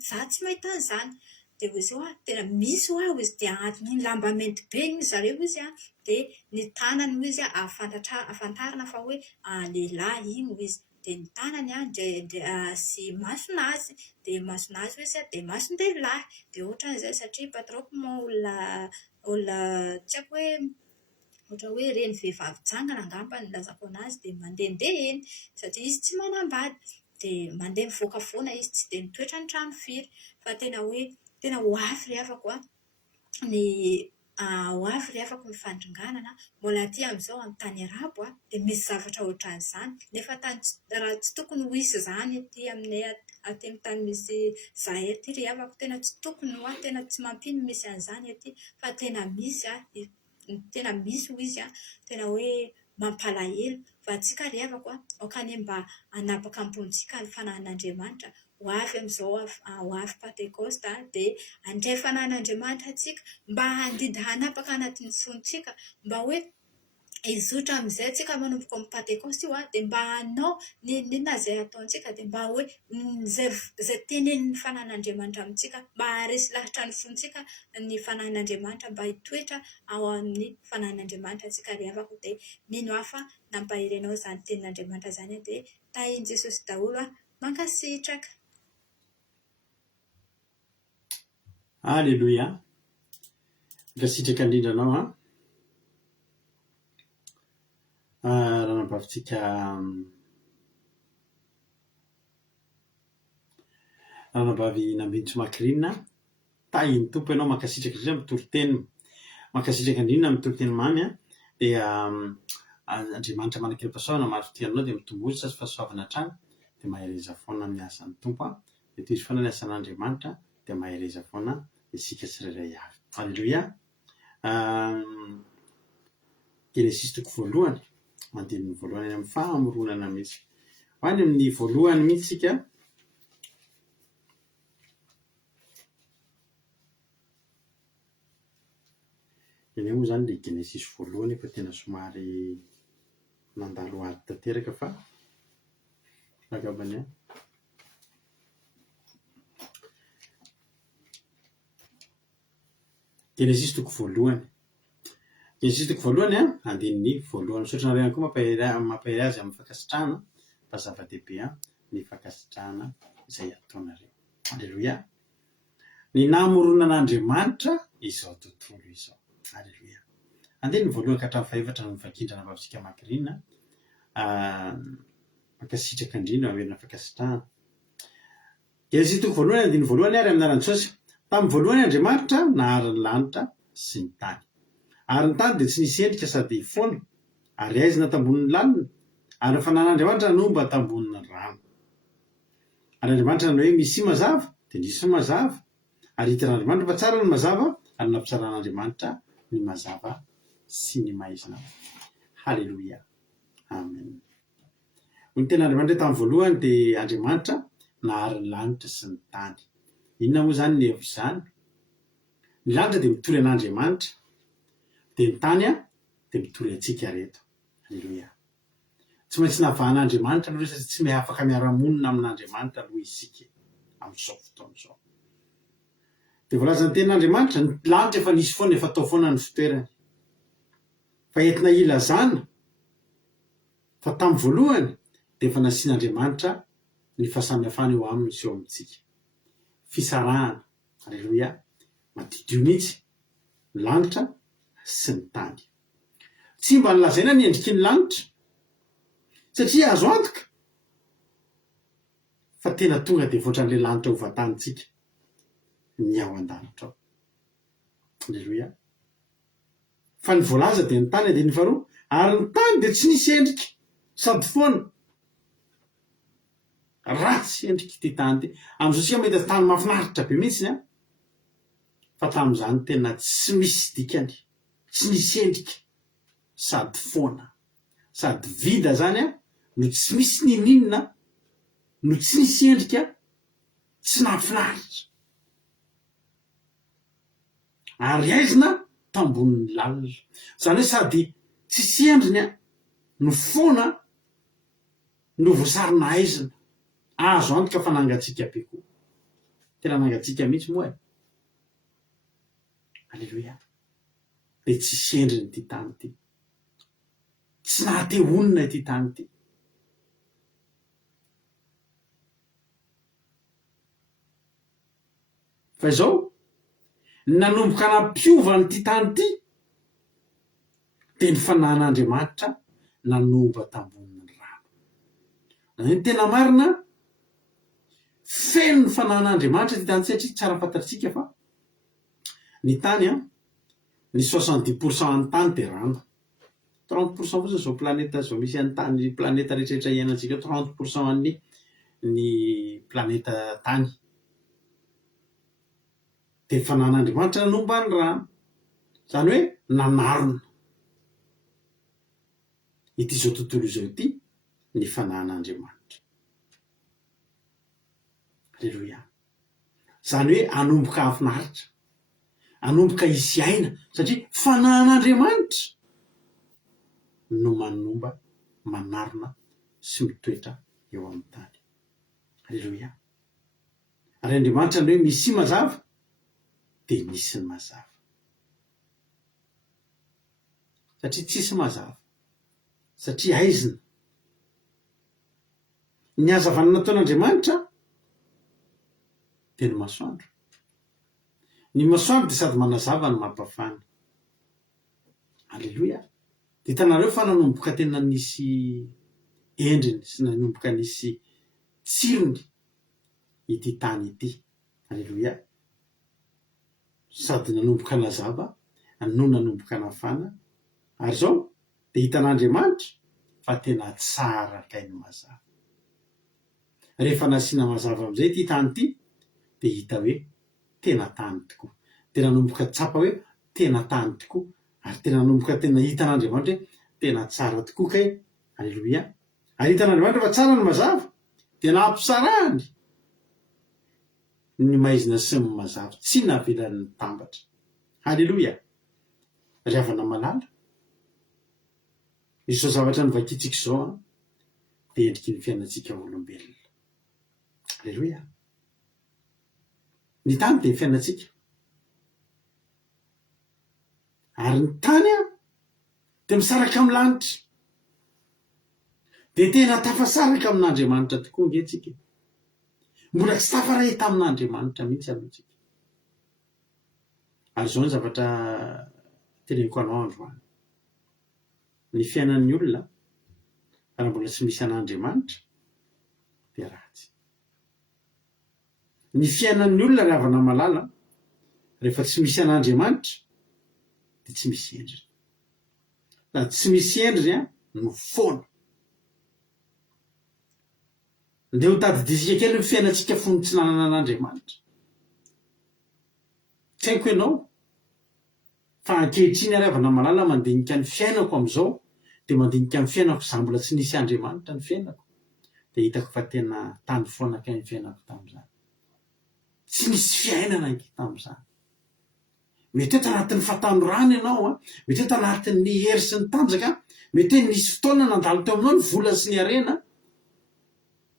za tsy mahita an'izany dia hoy izao tena misy izy dia antony lamba mainty be iny zareo izy dia ny tanany izy afantarana fa hoe lehilahy iny izy dia ny tanany sy masonazy dia masonazy izy dia mason-dehilahy dia ohatran'izay satria patroko moa olona tsy haiko hoe ohatra hoe reny vehivavy jangana angamba ny lazako anazy dia mandehandeha eny satria izy tsy manambady dia mandeha mivoaka foana izy tsy dia mitoetra ny trano firy fa tena hoe tena ho afy ry havako ny ho avy ry afaka mifandringanana, mbola aty amin'izao amin'ny tany arabo dia misy zavatra ohatran'izany. Nefa raha tsy tokony ho hisy izany aty aminay aty amin'ny tany misy zahay aty ry havako, tena tsy tokony ho tena tsy mampino misy an'izany aty, fa tena misy tena misy ho izy tena hoe mampalahelo. Fa antsika ry havako aokany mba hanapaka ambonitsika ny fanahin'Andriamanitra. Ho avy amin'izao ho avy Pentecoste dia handray fanahin'Andriamanitra antsika, mba handidy hanapaka anatin'ny fontsika, mba hoe hizotra amin'izay antsika manomboka amin'ny Pentecoste io dia mba hanao ninona izay ataontsika, dia mba hoe izay tenenin'ny fanahin'Andriamanitra amintsika, mba haharesy lahitra ny fontsika ny fanahin'Andriamanitra, mba hitoetra ao amin'ny fanahin'Andriamanitra antsika ry havako. Dia mino hafa nampahirenao izany tenin'Andriamanitra izany dia tahian Jesosy daholo mankasitraka. Alleluia. Mankasitraka indrindra anao raha nampavitsika raha nambavy nambinitso makirinina tahin'ny tompo ianao, mankasitraka indrindra mitoriteny, mankasitraka indrindra mitoriteny mamy dia Andriamanitra manankely-pahasoavana maharotianao dia mitomboza sy fahasoavana hatrany dia mahereza foana ny asan'ny tompo dia toy izy foana ny asan'Andriamanitra dia mahereza foana isika tsirairay avy. Alleluia. Genesis toko voalohany mandinin'ny voalohany amin'ny fahamoronana mihitsy ho any amin'ny voalohany mihitsy sika. Eny moa izany ilay Genesis voalohany efa tena somary nandalo ady tanteraka fa lakabany Genesis toko voalohany. Genesis toko voalohany andininy voalohany. Misaotra nareo ihany koa mampahery azy amin'ny fankasitrahana fa zava-dehibe ny fankasitrahana izay ataonareo. Alleluia. Ny namoronan'Andriamanitra izao tontolo izao. Alleluia. Andininy voalohany ka hatramin'ny fahaefatra no mivakindrana vavisika makirinina mankasitraka indrindra amin'ny fankasitrahana. Genesis toko voalohany andininy voalohany ary amin'ny anaran'i Jesosy. Tamin'ny voalohany Andriamanitra nahary ny lanitra sy ny tany. Ary ny tany dia tsy nisy endrika sady foana, ary aizina tambonin'ny lalina, ary ny fanahin'Andriamanitra nomba tambonin'ny rano. Ary Andriamanitra nanao hoe misy mazava dia nisy mazava, ary hitan'Andriamanitra fa tsara ny mazava ary nampitsaran'Andriamanitra ny mazava sy ny maizina. Halleluia. Amen. Ny ten'Andriamanitra tamin'ny voalohany dia Andriamanitra nahary ny lanitra sy ny tany. Inona moa izany ny hevitra izany? Ny lanitra dia mitory an'Andriamanitra, dia ny tany dia mitory antsika reto. Alleluia. Tsy maintsy navahan'Andriamanitra aloha satria tsy afaka miara-monina amin'Andriamanitra aloha isika amin'izao fotoana izao. Dia voalaza ny tenin'Andriamanitra ny lanitra efa nisy foana, efa tao foana ny fitoerany. Fa entina ilazana fa tamin'ny voalohany dia efa nasian'Andriamanitra ny fahasamihafana eo aminy sy eo amintsika. Fisarahana. Alleluia. Madidio mihitsy ny lanitra sy ny tany. Tsy mba nilazaina ny endriky ny lanitra satria azo antoka fa tena tonga dia voatran'ilay lanitra ho vatanitsika ny ao an-danitra ao. Alleluia. Fa ny voalaza dia ny tany dia ny faharoa, ary ny tany dia tsy nisy endrika sady foana. Ratsy endrika ity tany ity. Amin'izao sika mahita tany mahafinaritra be mihitsy fa tamin'izany tena tsy misy dikany, tsy nisy endrika sady foana, sady vida zany no tsy misy ninina, no tsy nisy endrika, tsy nahafinaritra. Ary aizina tambonin'ny lalina. Zany hoe sady tsisy endriny no foana no voasarina aizina. Azo antoka fa nangatsika be koa. Tena nangatsika mihitsy moa. Alleluia. Dia tsisy endriny ity tany ity. Tsy nahate honina ity tany ity. Fa izao nanomboka nampiova n'ity tany ity dia ny fanahin'Andriamanitra nanomba tambonin'ny rano. Ny tena marina feno ny fanahin'Andriamanitra ity tany satria tsara fantatsika fa ny tany ny 70% any tany de rano, 30% fotsiny zao planeta zao misy any tany planeta rehetrarehetra iainantsika 30% ny planeta tany de fanan'Andriamanitra nanomba ny rano, zany hoe nanarona ity zao tontolo izao ity ny fanan'Andriamanitra. Alleluia. Zany hoe anomboka afinaritra, anomboka izy aina satria fanan'Andriamanitra no manomba, manarona sy mitoetra eo amin'ny tany. Alleluia. Ary Andriamanitra ny hoe misy mazava de misy ny mazava, satria tsisy mazava, satria aizina ny hazavana nataon'Andriamanitra de ny masoandro. Ny masoandro de sady manazava ny mampafana. Alleluia. De hitanareo fa nanomboka tena nisy endriny sy nanomboka nisy tsirony ity tany ity. Alleluia. Sady nanomboka nazava no nanomboka nafana, ary zao de hitan'Andriamanitra fa tena tsara kay ny mazava. Rehefa nasiana mazava am'izay ty tany ty de hita hoe tena tany tokoa, tena nanomboka tsapa hoe tena tany tokoa, ary tena nanomboka tena hitan'Andriamanitra hoe tena tsara tokoa kay. Alleluia. Ary hitan'Andriamanitra fa tsara ny mazava de nampisarahany ny maizina sy ny mazava, tsy navelan'ny tambatra. Alleluia. Ry havana malala, izao zavatra novakitsika zao de endriky ny fiainantsika olombelona. Alleluia. Ny tany de ny fiainantsika, ary ny tany de misaraka amin'ny lanitra, de tena tafasaraka amin'Andriamanitra tokoa ngetsika, mbola tsy tafarahita amin'Andriamanitra mihitsy alohatsika. Ary zao ny zavatra teneniko anao androany, ny fiainan'ny olona raha mbola tsy misy an'Andriamanitra de ratsy. Ny fiainan'ny olona ry havana malala rehefa tsy misy an'Andriamanitra de tsy misy endriny. Raha tsy misy endriny no foana. Ndeha ho tadidisika kely ny fiainantsika fony tsy nanana an'Andriamanitra. Tsy haiko ianao fa ankehitriny ry havana malala mandinika ny fiainako am'izao de mandinika ny fiainako za mbola tsy nisy Andriamanitra ny fiainako, de hitako fa tena tany foana kay ny fiainako tam'izany. Tsy nisy fiainana anke tam'izany. Mety hoe tanatin'ny fahatanorana ianao mety hoe tanatin'ny hery sy ny tanjaka, mety hoe nisy fotoana nandalo teo aminao ny vola sy ny arena,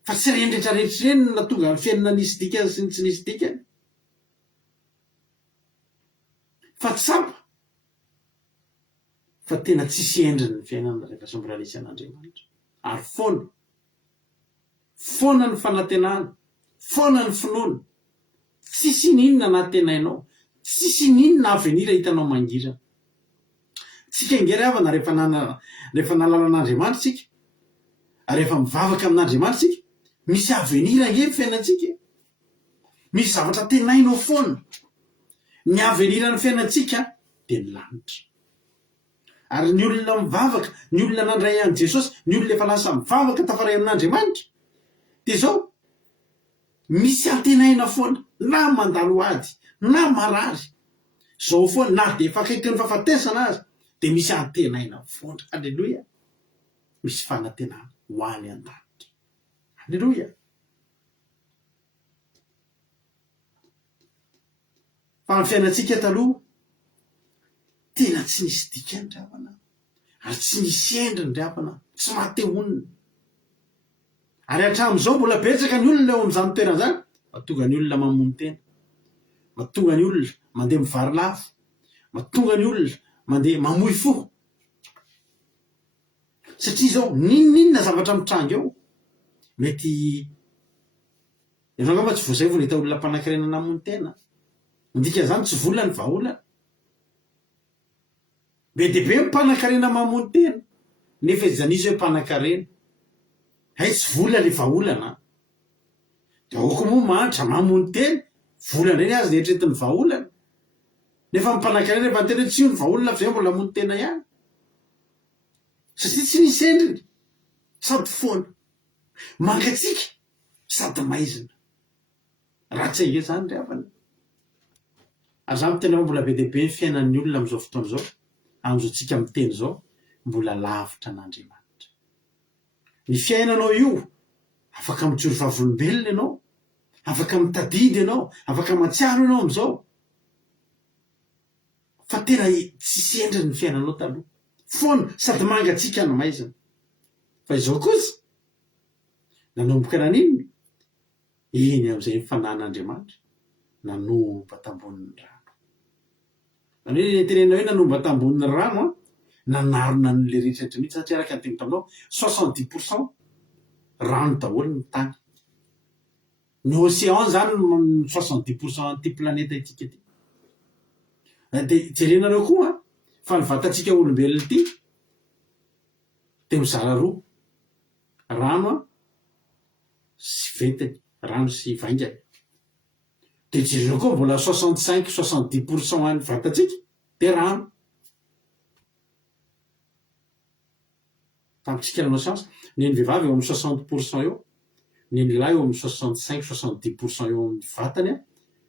fa tsy reny rehetrarehetra reny no natonga ny fiainana nisy dikany sy ny tsy nisy dikany. Fa tsapa fa tena tsisy endriny ny fiainana rehefa sy mbola nisy an'Andriamanitra. Ary foana, foana ny fanantenana, foana ny finoana, tsisy ninona natenainao, tsisy ninona avenira hitanao mangirana. Tsika ingery havana rehefa nalala an'Andriamanitra tsika, rehefa mivavaka amin'Andriamanitra tsika, misy avenira nge fiainantsika, misy zavatra tenainao foana. Ny avenira ny fiainantsika de ny lanitra. Ary ny olona mivavaka, ny olona nandray an' Jesosy, ny olona efa lasa mivavaka tafaray amin'Andriamanitra de zao misy antenaina foana, na mandalo ady na marary, zao foana na de efa akaiky ny fahafatesana azy de misy antenaina foana. Alleluia. Misy fanantenana ho any an-danitra. Alleluia. Fa ny fiainantsika taloha tena tsy nisy dikany ry havana, ary tsy nisy endriny ry havana, tsy matehonina. Ary hatramin'izao mbola betsaka ny olona eo amin'izany toerana zany, mahatonga ny olona mamono tena, mahatonga ny olona mandeha mivary lafo, mahatonga ny olona mandeha mamoy fo. Satria zao ninona zavatra mitranga eo, mety ianao angamba tsy voazay vao nahita olona mpanankarena namono tena. Ndika zany tsy vola ny vahaolana. Be de be mpanankarena mamono tena, nefa izy hoe mpanankarena. Hay tsy vola le vahaolana. De aoko moa mantra mamono tena, vola ndray azy neritreretiny vahaolana. nefa mimpanankarena rehefa tena tsy io ny vaolona fa zay mbola mony tena ihany satria tsy nisy endriny sady foana mangatsika sady maizina ratsy ige zany ry havana ary zany tena mbola be dehibe ny fiainan'ny olona am'izao fotoana zao am'izao tsika miteny zao mbola lavitra an'Andriamanitra ny fiainanao io afaka mitsory vavolombelona ianao afaka mitadidy ianao afaka matsiaro ianao am'izao fa tena tsisy endriny ny fiainanao taloha foana sady mangatsika ny maizina fa izao kosa nanomboka naninona iny am'izay nifanan'Andriamanitra nanomba tambonin'ny rano zany hoe tenenao hoe nanomba tambonin'ny rano a nanarona n'le rehetrarehetra mihitsy satria araka ny teny taminao 70% rano daholo ny tany ny océan zany 70% ty planeta itsika ty de jerenareo koa fa ny vatantsika olombelona ty de mizara roa rano a sy ventiny rano sy vaingany de jereo koa mbola 65-70% any vatantsika de rano tamitsika nanao chance ny vehivavy eo amin'ny 60% eo ny lehilahy eo amin'ny 65-70% eo amin'ny vatany a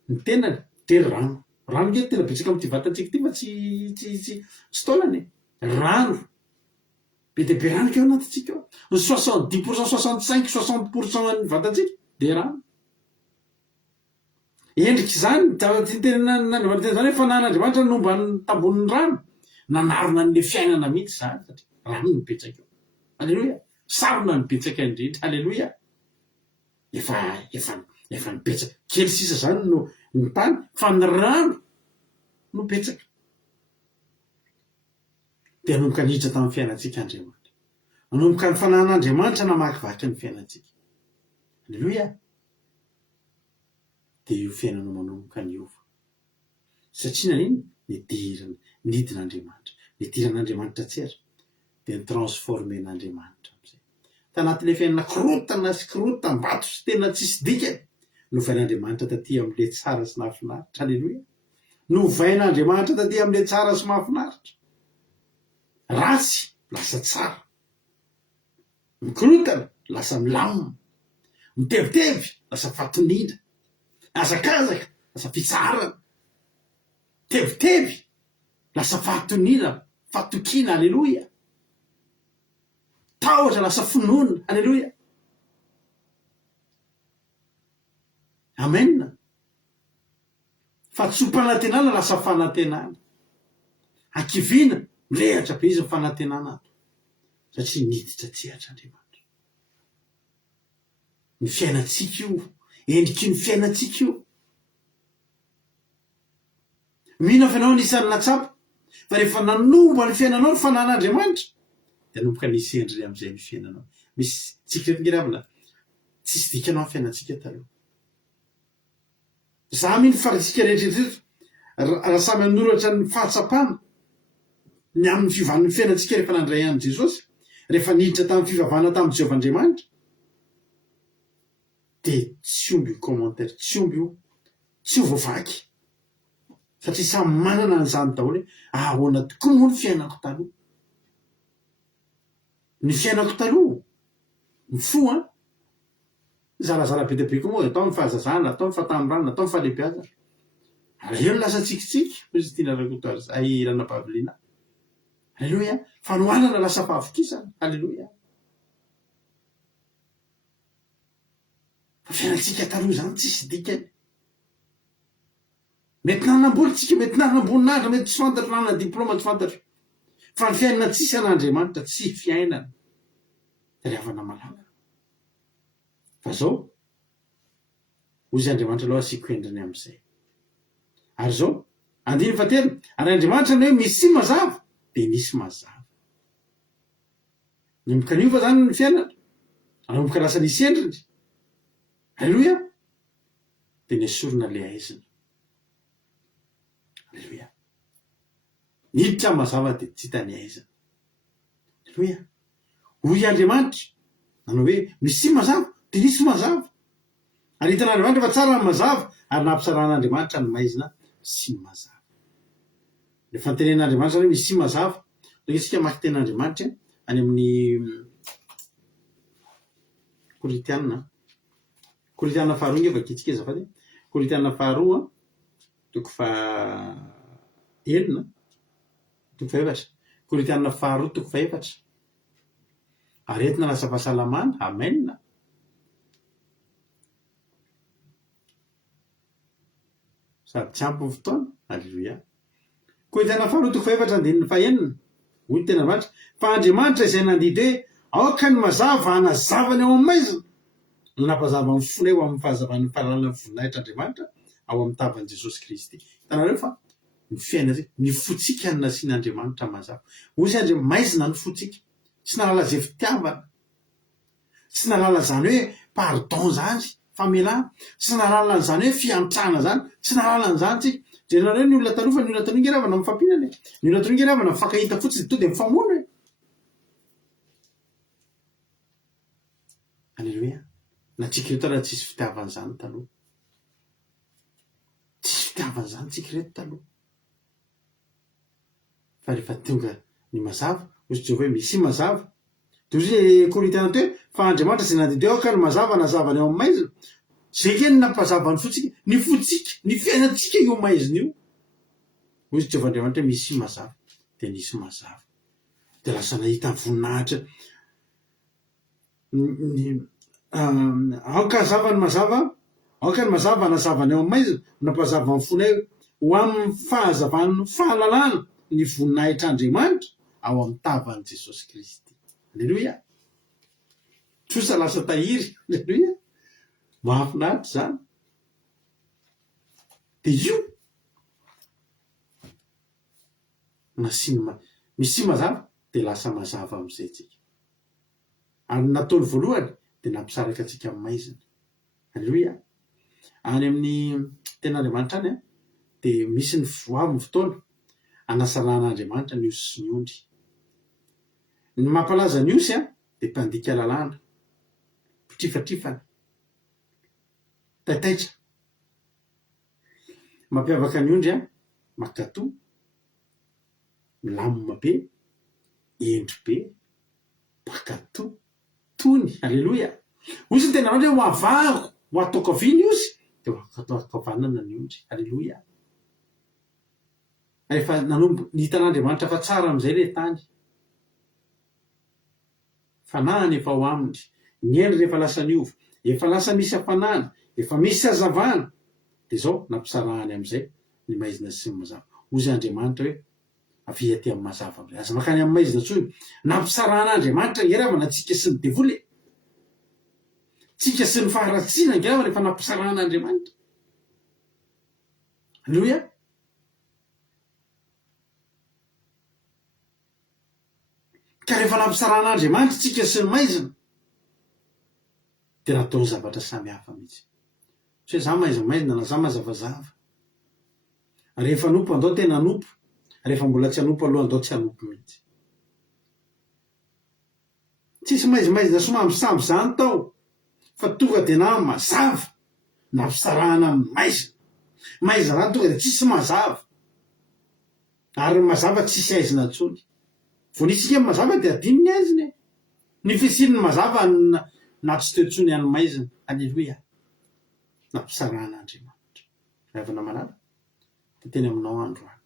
ny tenany de rano rano nge tena betsaka am'ty vatantsika ty fa tsy taolany rano be de be rano keo anatintsika eo ny 70% 65-60% any vatantsika de rano endriky zany tenan'Andriamanitra zany hoe fanan'Andriamanitra nomba ny tambonin'ny rano nanarona an'le fiainana mihitsy zany satria rano nipetsaka eo alleloia sarona nipetsaka indrindra alleloia efa nipetsaka kely sisa zany no ny tany fa ny rano no petsaka de anomboka niditra tamin'ny fiainantsika Andriamanitra anomboka ny fanan'Andriamanitra namakivaky ny fiainantsika alleloia de io fiainanao manomboka ny ova satria naniny nidin'Andriamanitra nidiran'Andriamanitra tsera de ny transformen'Andriamanitra am'izay tanatin'le fiainana korotana sy korotam-bato sy tena tsisy dikany novain'Andriamanitra taty am'le tsara sy mahafinaritra alleloia novain'Andriamanitra taty am'le tsara sy mahafinaritra ratsy lasa tsara mikorotana lasa milamina mitevitevy lasa fatonina azakazaka lasa fitsarana tevitevy lasa fatonina fatokina alleloia tahotra lasa finoana alleloia amen fa tsopanantenana lasa fanantenana akivina milehatra be izy fanantenana ato satria niditra tsehatr'Andriamanitra ny fiainatsika io endriky ny fiainatsika io mino fa ianao nisan'ny latsapa fa rehefa nanomba ny fiainanao ny fanan'Andriamanitra de anomboka nisy endriny am'izay ny fiainanao misy tsika reto ngeravina tsisy dikanao ny fiainatsika taloha za mino faritsika rehetrarehetra raha samy anoratra ny fahatsapana ny amin'ny fivan'ny fiainatsika rehefa nandray an' Jesosy rehefa niditra tamin'ny fivavahana tamin'ny Jehovah-Andriamanitra de tsy omby io commentaire tsy omby io tsy ho voavaky satria samy manana an'izany daholo hoe ahoana tokoa moa ny fiainako taloha ny fiainako taloha ny fo a zarazara be deabe koa moa atao ny fahazazana atao ny fahatambrana atao ny fahalehibiazana ary eo ny lasa tsikitsiky izy tia narakoto ay ranam-pahabiliana alleloia fanohanana lasa fahavokisana alleloia fa fiainatsika taloha zany tsisy dikany mety nanamboly tsika mety nanamboninahitra mety tsy fantatra nanana diplôma tsy fantatra fa ny fiainana tsisy an'Andriamanitra tsy fiainana ry havana malala fa zao ozy Andriamanitra aloha asiko endriny am'izay ary zao andiny fatelo ary Andriamanitra ny hoe misy mazava de nisy mazava nomboka niova zany ny fiainana anomboka lasa nisy endriny alleloia de nesorona le aizina alleloia niditra mazava de tsy hitany aizina alleloia hoy Andriamanitra nanao hoe misy mazava de nisy mazava ary hitan'Andriamanitra fa tsara ny mazava ary nampisarahan'Andriamanitra ny maizina sy ny mazava le fantenen'Andriamanitra zany misy sy mazava isika maky ten'Andriamanitra any amin'ny Koritianina faharoa nge vakitsika zafady Koritianina faharoa toko fahelina toko faefatra Koritianina faharoa toko faefatra aretina lasa fahasalamana amen sady tsy ampy ny fotoana alleloia Koritianina faharoa toko faefatra andininy fahenina hoy ny ten'Andriamanitra fa Andriamanitra izay nandidy hoe aoka ny mazava hanazavany ao amaizina napazava ny fona eo amin'ny fahazavan'ny fahalalana voninahitra Andriamanitra ao amin'ny tavan'i Jesosy Kristy. Hitanareo fa ny fiaina zay ny fotsika ny nasian'Andriamanitra mazava. Hoy izy maizina ny fotsika. Tsy nalala zay fitiavana. Tsy nalala zany hoe pardon zany, famelana. Tsy nalala zany hoe fiantrana zany. Tsy nalala zany tsika. Jerenareo ny olona taloha fa ny olona taloha nge ravana mifampinana. Ny olona taloha nge ravana mifankahita fotsiny to dia mifamono hoe. Alleluia. Na tsika reto raha tsisy fitiavana zany taloha. Tsisy fitiavana zany tsika reto taloha. Fa rehefa tonga ny mazava, ozy Jehovah hoe misy mazava. Toy izy Korintana teo fa Andriamanitra izay nandidy eo ka ny mazava nazavany ao amin'ny maizina. Zay ke ny nampazava ny fotsika, ny fiainantsika io maizina io. Ozy Jehovah Andriamanitra misy mazava, dia nisy mazava. Dia lasa nahita voninahitra. Aoka zavany mazava, aoka ny mazava nazavany ao amin'ny maizina, nampazava ny fona eo ho amin'ny fahazavany fahalalana ny voninahitr'Andriamanitra ao amin'ny tavan'i Jesosy Kristy. Alleluia. Trosa lasa tahiry. Alleluia. Mahafinaritra zany. Dia io misy mazava dia lasa mazava amin'izay tsika. Ary nataony voalohany dia nampisaraka antsika amin'ny maizina. Alleluia. Any amin'ny ten'Andriamanitra any dia misy ny avy fotoana anasaran'Andriamanitra ny osy sy ny ondry. Ny mampalaza ny osy dia mpandika lalàna, mpitrifatrifana, taitaitra. Mampiavaka ny ondry makato, milamina be, endry be, pakato, tony. Alleluia. Ozy ny tena hoe ho avaro, ho ataoko avy ny osy dia hakavanana ny ondry. Alleluia. Rehefa nanombo ny hitan'Andriamanitra fa tsara amin'izay ilay tany. Fanahany efa ho aminy. Ny endry rehefa lasa niova, efa lasa misy hafanana, efa misy hazavana. Dia izao nampisarahany amin'izay ny maizina sy ny mazava. Ozy Andriamanitra hoe avy aty amin'ny mazava. Aza makany amin'ny maizina tsony. Nampisarahan'Andriamanitra ngeravana tsika sy ny devoly. Tsika sy ny faharatsiana ngeravana rehefa nampisarahan'Andriamanitra. Alleluia. Ka rehefa nampisarahan'Andriamanitra tsika sy ny maizina dia natao zavatra samy hafa mihitsy. Tsy hoe za maizina na za mazavazava. Rehefa anompo andao tena anompo. Rehefa mbola tsy anompo aloha andao tsy anompo mihitsy. Tsisy maizina somamy samby zany tao. Fa tonga dia na mazava nampisarahana amin'ny maizina. Maizina zany tonga dia tsisy mazava. Ary mazava tsisy aizina intsony. Vao nisy ny mazava dia adiny ny aizina. Ny fisian'ny mazava na tsy teo intsony any maizina. Alleluia. Nampisarahan'Andriamanitra. Ravana malala dia teny aminao androany.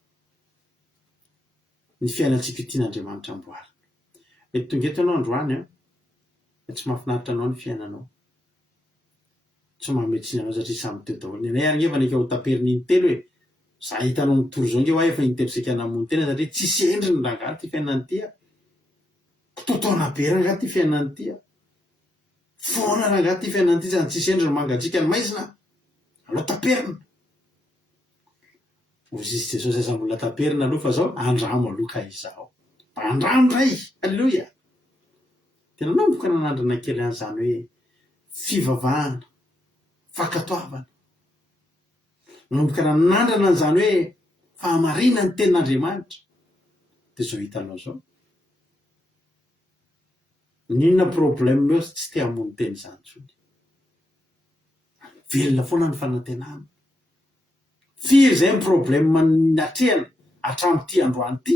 Ny fiainantsika io tian'Andriamanitra amboarina. Mety tonga eto ianao androany tsy mahafinaritra anao ny fiainanao. Tsy mahametsiny anao satria samy teo daholo. Ny anay ary ngefa nika ho taperiny intelo hoe za hitanao mitory izao nge ho ahy efa intelo isika namono tena satria tsisy endriny rangahy ty fiainany ty. Totaona be rangahy ty fiainany ty. Foana rangahy ty fiainany ty zany tsisy endriny mangatsika ny maizina. Alao taperina. Ozy izy Jesosy aza mbola taperina aloha fa zao andramo aloka izao. Andramo ray. Alleluia. Tena nanomboka nanandrana kely an'izany hoe fivavahana, fankatoavana. Nanomboka nanandrana an'izany hoe fahamarina ny tenin'Andriamanitra. Dia zao hitanao zao. Ninona problème eo tsy te hamono teny izany intsony. Velona foana ny fanantenana. Firy izay ny problème natrehana hatramin'ity androany ity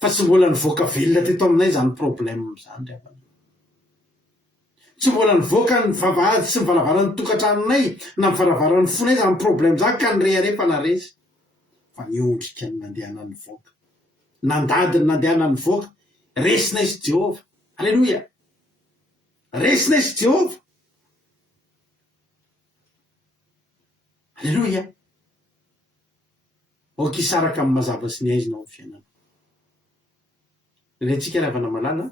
fa tsy mbola nivoaka velona teto aminay zany problème zany ry havana. Tsy mbola nivoaka ny vavahady sy ny varavaran'ny tokantranonay na ny varavaran'ny fonay zany problème zany ka nyreharefa naresy fa niondrika ny nandehana ny voaka nandadiny nandehana ny voaka resinay sy Jehova. Alleloia, resinay sy Jehova. Alleloia. Oky isaraka amin'ny mazava sy ny aizina ao amin'ny fiainana. Ilayntsika ravana malala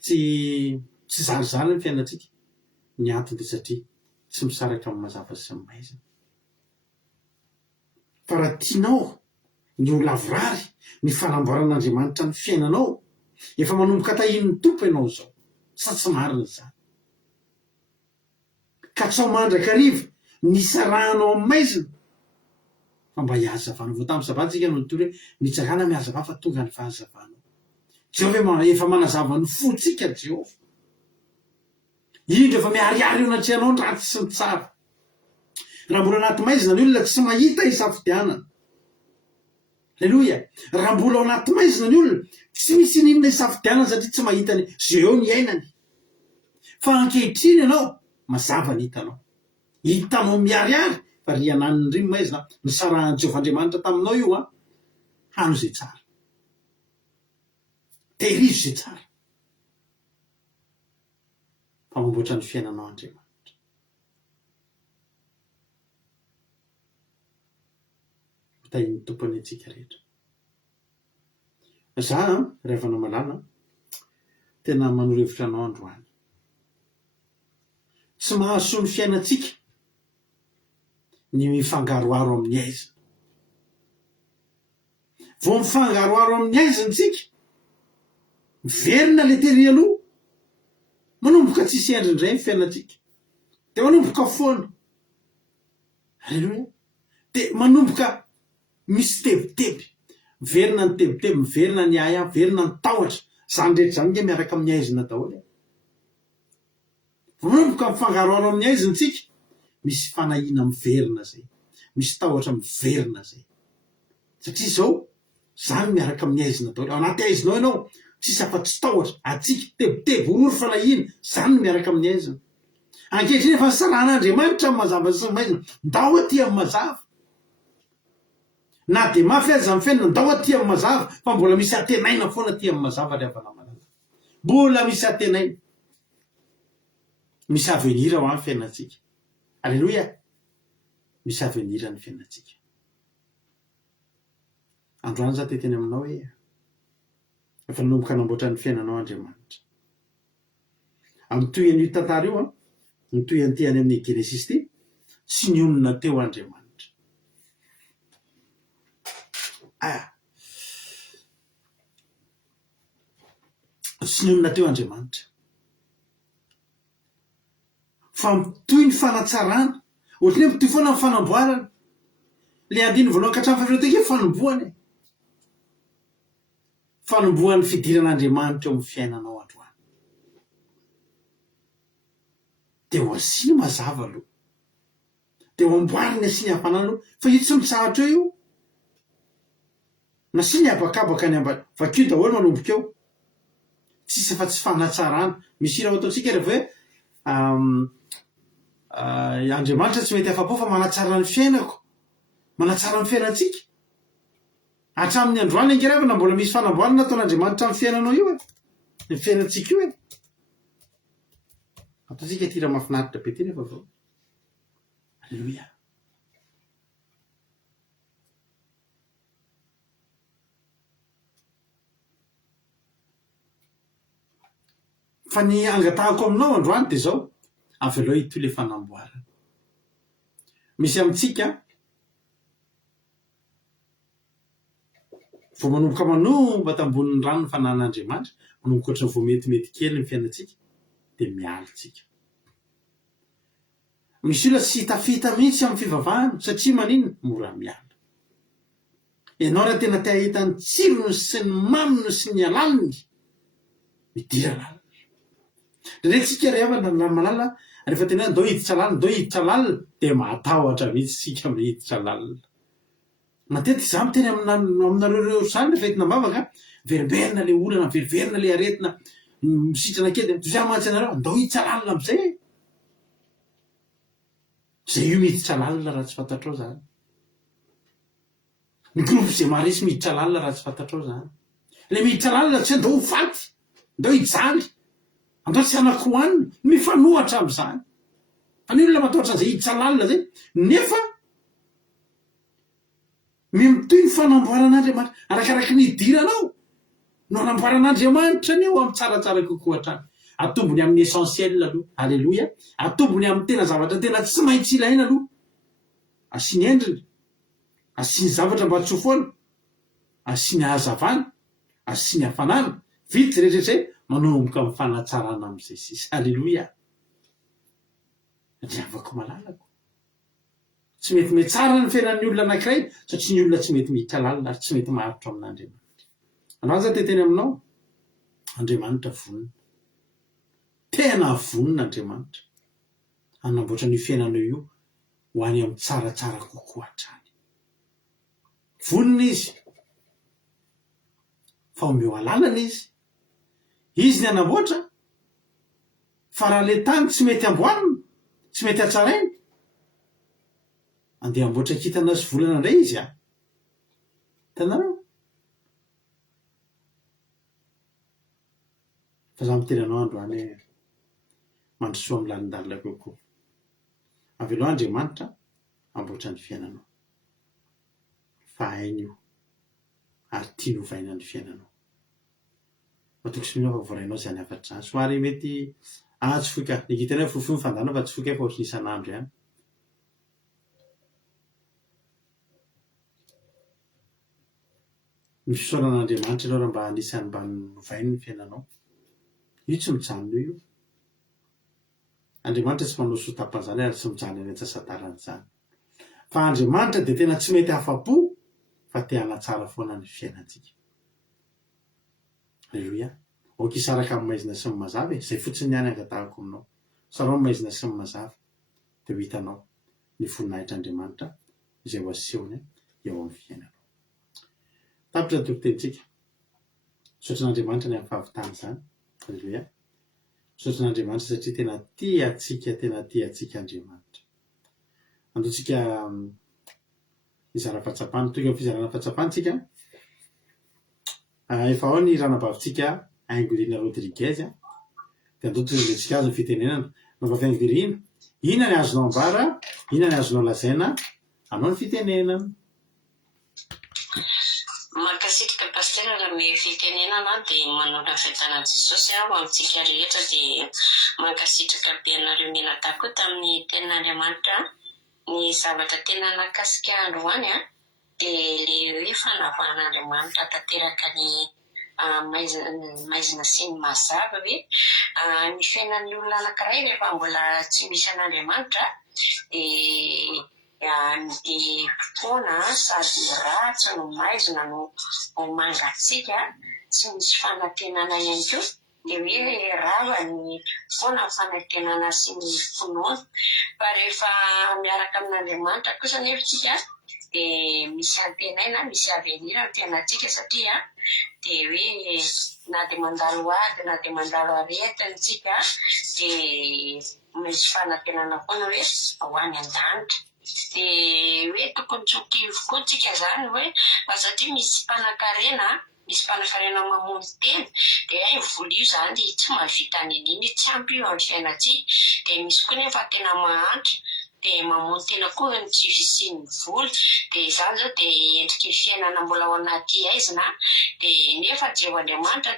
tsy zarizary ny fiainantsika. Ny antony dia satria tsy misaraka amin'ny mazava sy ny maizina. Fa raha tianao ny ho lavorary ny fanamboaran'Andriamanitra ny fiainanao, efa manomboka tahin'ny tompo ianao zao, sa tsy marina zany. Ka tsy ao mandrakariva nisarahanao amin'ny maizina fa mba hiazavana. Vao tamin'ny sabatsika no nitory hoe nitsarana miazava fa tonga ny fahazavana. Jehova efa manazava ny fontsika Jehova. Indro efa miariary eo anatrehanao ny ratsy sy ny tsara. Raha mbola anaty maizina ny olona tsy mahita isafidianana. Alleluia. Raha mbola ao anaty maizina ny olona tsy misy ninona isafidianana satria tsy mahitany zay eo ny ainany. Fa ankehitriny ianao mazava ny hitanao. Hitanao miariary fa ry ananiny ry maizina ny sarahan'i Jehova Andriamanitra taminao io hano zay tsara. Tehirizo zay tsara. Fa mamboatra ny fiainanao Andriamanitra. Tahin'ny tompony antsika rehetra. Za revana malala tena manoro-hevitra anao androany. Tsy mahasoa ny fiainantsika ny mifangaroaro amin'ny aizina. Vao mifangaroaro amin'ny aizintsika miverina le tery aloha manomboka tsisy endrindray ny fiainantsika. Dia manomboka foana. Alleluia. Dia manomboka misy tebiteby. Miverina ny tebiteby, miverina ny aya, miverina ny tahotra. Zany rehetra zany nge miaraka amin'ny aizina daholo. Manomboka mifangaroaro amin'ny aizintsika misy fanahina miverina zay. Misy tahotra miverina zay. Satria zao zany miaraka amin'ny aizina daholo. Ao anaty aizinao ianao tsisy afa-tsy tahotra, atsika tebiteby, orory fanahina, zany miaraka amin'ny aizina. Ankehitriny efa saran'Andriamanitra amin'ny mazava sy ny maizina, ndao aty amin'ny mazava. Na dia mafy azy amin'ny fiainana, ndao aty amin'ny mazava, fa mbola misy atenaina foana aty amin'ny mazava ry havana malala. Mbola misy atenaina. Misy avenir ho amin'ny fiainantsika. Alleluia. Misy avenir ny fiainantsika. Androany za teteny aminao hoe efa nanomboka namboatra ny fiainanao Andriamanitra. Amin'ny toy an'io tantara io ny toy an'ity any amin'ny Genesis ty, sy nionona teo Andriamanitra. Sy nionona teo Andriamanitra. Fa toy ny fanatsarana, ohatry hoe toy foana ny fanamboarana. Le andiny voalohany ka hatramin'ny fahafeloteko fanombohany. Fanombohan'ny fidiran'Andriamanitra eo amin'ny fiainanao androany. Dia ho asiny mazava aloha. Dia ho amboariny asiny hafanana aloha. Fa io tsy mitsahatra eo io. Nasiny habakabaka ny ambany. Vakio daholo manomboka eo. Tsisy efa tsy fanatsarana. Misy raha ataontsika rehefa hoe Andriamanitra tsy mety afa-po fa manatsara ny fiainako. Manatsara ny fiainantsika. Hatramin'ny androany angerevana mbola misy fanamboarana ataon'Andriamanitra amin'ny fiainanao io ny fiainantsika io ataontsika ty raha mahafinaritra be ty nefa vao. Alleluia. Fa ny angatahako aminao androany dia zao avy aloha ito le fanamboarana. Misy amintsika vao manomboka manomba tambonin'ny rano ny fanan'Andriamanitra, manomboka ohatran'ny vao metimety kely ny fiainantsika dia mialitsika. Misy olona tsy hitafita mihitsy amin'ny fivavahana satria maninona mora miala. Ianao raha tena te hahita ny tsirony sy ny maminy sy ny alaliny midira lalina. Rehefa ry havana ny malala rehefa tena ndao hiditra lalina, ndao hiditra lalina dia matahotra mihitsy sika amin'ny hiditra lalina. matety za miteny aminareo zany refa entina mavaka veriberina le olana veriverina le aretina misitrana kely entoziamantsy anareo andao hitsalalina am'izay zay io miditra lalina raha tsy fantatrao zany ny groupe zay marisy miditra lalina raha tsy fantatrao zany le miditra lalina tsy andao ho faty andao hijaly andao tsy anakohaniny mifanohatra am'izany fa ny olona matahotra zay hiditra lalina zay nefa mimitoy ny fanamboaran'Andriamanitra arakaraky ny idiranao no anamboaran'Andriamanitra ny eo amin'ny tsaratsara kokoa hatrany atombony amin'ny essentiel aloha alleloia atombony amin'ny tena zavatra tena tsy maintsy ilaina aloha asiny endriny asiny zavatra mba tsy ho foana asiny hazavana asiny hafanana vitsy rehetratrey manomboka amin'ny fanatsarana amin'izay sisa alleloia driavako malalako tsy mety metsara ny fiainan'ny olona anankiray satria ny olona tsy mety miditra lalina ary tsy mety maharitra amin'Andriamanitra anao za teteny aminao Andriamanitra vonina tena vonin'Andriamanitra anamboatra ny fiainanao io ho any amin'ny tsaratsara kokoa hatrany vonina izy fa omeo alalana izy ny anamboatra fa raha le tany tsy mety amboarina tsy mety hatsaraina andeha amboatra kitana sy volana indray izy tanareo fa za miteny anao androany mandrosoa amin'ny lalindalina kokoa avy aloha Andriamanitra amboatra ny fiainanao fa hainy io ary tia novaina ny fiainanao matokosiny fa voarainao zany afatra zany soary mety tsy foika nikitana fofi mifandana fa tsy foika fa ohatrany isan'andro ihany ny fisaoran'Andriamanitra ianao raha mba anisany mba novainy ny fiainanao io tsy mijanona io Andriamanitra tsy manao sotapan'izany ary tsy mijanona any antsasadarany zany fa Andriamanitra dia tena tsy mety afa-po fa te hanatsara foana ny fiainantsika alleloia oka isaraka amin'ny maizina sy ny mazava zay fotsiny ihany angatahako aminao sarao ny maizina sy ny mazava dia ho hitanao ny voninahitr'Andriamanitra izay ho asehony eo amin'ny fiainanao tapitra ny toritensika sotran'Andriamanitra ny amin'ny fahavitany zany alleloia sotran'Andriamanitra satria tena tia Andriamanitra andotsika izara fahatsapany toy ny fizarana fahatsapantsika efa ao ny ranabavitsika Aingolina Rodriguez dia andoto letsika azy ny fitenenana navavy Aingolina ina ny azonao ambara ina ny azonao lazaina anao ny fitenenana Mankasitraka pastera raha me fitenenana dia manao lafetanan'i Jesosy ho amintsika rehetra dia mankasitraka be anareo menatako tamin'ny tenin'Andriamanitra ny zavatra tena nakasika androany dia le hoe fanavahan'Andriamanitra tanteraka ny maizina sy ny mazava hoe ny fiainan'ny olona anankiray rehefa mbola tsy misy an'Andriamanitra dia fotoana sady ratsy no maizina no mangatsika tsy misy fanantenana ihany koa dia hoe rava ny foana fanantenana sy ny finoana fa rehefa miaraka amin'Andriamanitra kosa nefa tsika dia misy antenaina misy avenira ny fiainantsika satria dia hoe na dia mandalo ady na dia mandalo aretiny tsika dia misy fanantenana foana hoe ho any an-danitra dia hoe tokony tsoky vokoa tsika zany hoe fa satria misy mpanakarena mamono teny dia voly io zany tsy mahavita nininy tsy ampy io amin'ny fiainantsika dia misy koa nefa tena mahantra dia mamono tena koa ny tsy fisian'ny voly dia izany zao dia endriky fiainana mbola ao anaty aizina dia nefa Jehoandriamanitra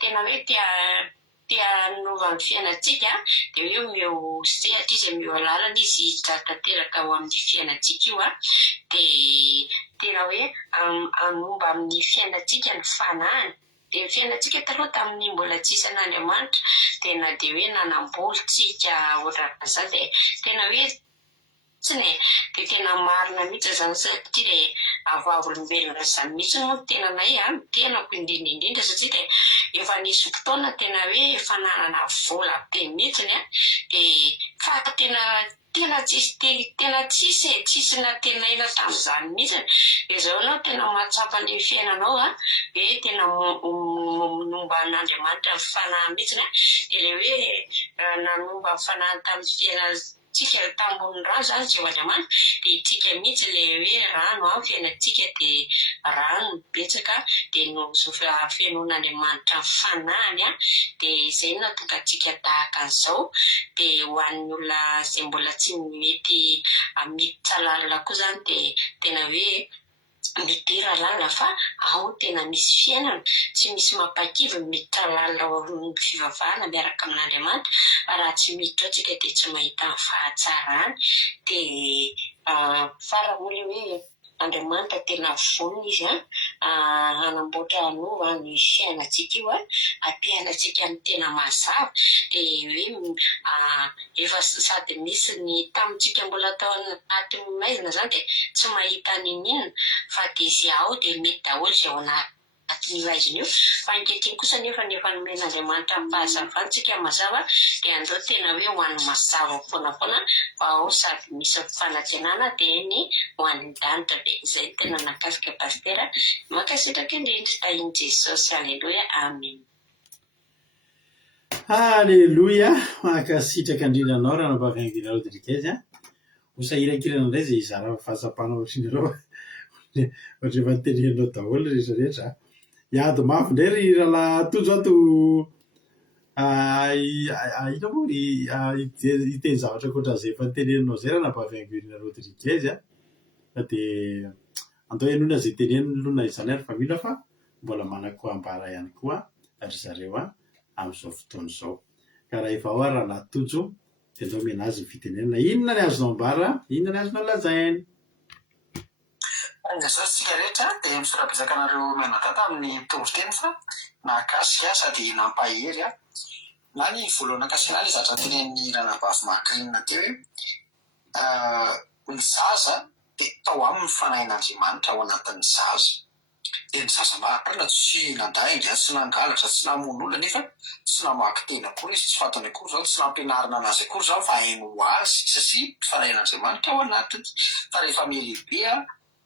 tena hoe tia nova ny fiainantsika dia hoe omeo sehatra izy omeo lalana izy tanteraka ao amin'ny fiainantsika io dia tena hoe anomba amin'ny fiainantsika ny fanahany dia ny fiainantsika taloha tamin'ny mbola tsisy an'Andriamanitra tena dia hoe nanambolitsika ohatran'izany dia tena hoe tsiny dia tena marina mihitsy zany satria dia avavolombelona zany mihitsy moa tenanay tenako indrindra satria dia efa nisy fotoana tena hoe efa nanana vola be mihitsiny dia fa tena tena tsisy natenaina tamin'izany mihitsy. Dia izao anao tena mahatsapa ny fiainanao hoe tena momba an'Andriamanitra ny fanahy mihitsy. Dia ilay hoe nanomba ny fanahy tamin'ny fiainantsika tambony rano zany Jehoandriamanitra, dia itsika mihitsy ilay hoe rano fiainantsika dia rano betsaka dia no fiainon'Andriamanitra ny fanahiny dia izay natonga antsika tahaka an'izao. Dia ho an'ny olona izay mbola tsy mety miditra lalina koa zany dia tena hoe midira lalina fa ao tena misy fiainana, tsy misy mampakivy miditra lalina ny fivavahana miaraka amin'Andriamanitra. Raha tsy miditra antsika dia tsy mahita ny fahatsarany. Dia faramoly hoe Andriamanitra tena vonona izy hanamboatra anova ny fiainantsika io ampiana antsika ny tena mazava. Dia hoe efa sady misy ny tamintsika mbola tao anaty maizina zany dia tsy mahita ninina fa dia izy ao dia mety daholo izay ao anaty maizina io. Fa ankehitriny kosa nefa nomen'Andriamanitra ny fahazavantsika mazava dia andao tena hoe ho an'ny mazava foanafoana fa ao sady misy fanantenana dia ny ho an'ny danitra. Dia izay tena nakasika pastera makasitraka indrindra tahin' Jesosy. Aleloia, amen. Aleloia, makasitraka indrindra anao raha nampavianginareo Rodriguez hosahiran-kirana indray izay izara fahasapana ohatrinareo rehefa teneninao daholo rehetrarehetra. Iady mafy indray ry rahalahy Tojo ato ina moa hiteny zavatra ankoatran'izay efa teneninao izay raha nampavianginareo Rodriguez fa dia andao ianona izay teneniny lona izany ary fa mila fa mbola manakoambara ihany koa ry zareo amin'izao fotoana izao. Ka raha efa ao rahalahy Tojo dia andao mena azy ny fitenenana. Inona ny azonao ambara, inona ny azonao lazainy? Izao tsika rehetra dia misorabetsaka anareo mianakata amin'ny toriteny fa nakasika sady nampahery na ny voalohany akasika ny zatra tenen'ny ranabavy Makrinina teo hoe ny zaza dia tao aminy fanahin'Andriamanitra ao anatin'ny zaza. Dia ny zaza marina tsy nandainga, tsy nangalatra, tsy namono olona nefa tsy namaky teny akory izy, tsy fantany akory zao, tsy nampianarina anazy akory zao fa haino ho azy satria fanahin'Andriamanitra ao anatiny. Fa rehefa melehibe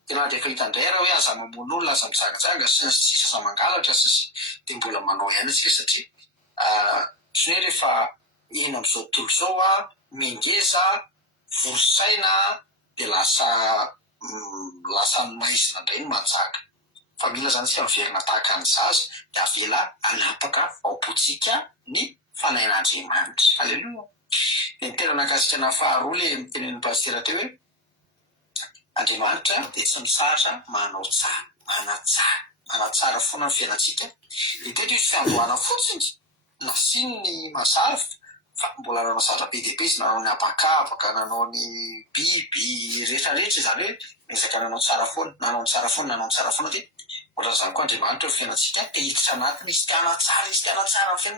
dia na rehefa hitandray raha hoe aza mamono olona, aza mijagajanga sy ny sisa, aza mangalatra sy dia mbola manao ihany isika satria tsy hoe rehefa eny amin'izao tontolo izao mingeza, vorosaina dia lasa maizina indray ny manjaka. Fa mila zany tsy miverina tahaka ny zaza dia avela anapaka ao botsika ny fanahin'Andriamanitra. Aleluia. Dia ny tena nakasikana faharoa le mitenen'ny pastera teo hoe Andriamanitra dia tsy misaratra manao tsara, manatsara foana ny fiainantsika. Dia teto izy fiandohana fotsiny na siny ny mazava fa mbola nanao zatra be dia be izy, nanao ny abakabaka, nanao ny biby rehetrarehetra izany hoe ezaka nanao tsara foana, nanao ny tsara foana, nanao ny tsara foana. Dia ohatran'izany koa Andriamanitra ny fiainantsika dia hiditra anatiny izy, tiana tsara ny fiainana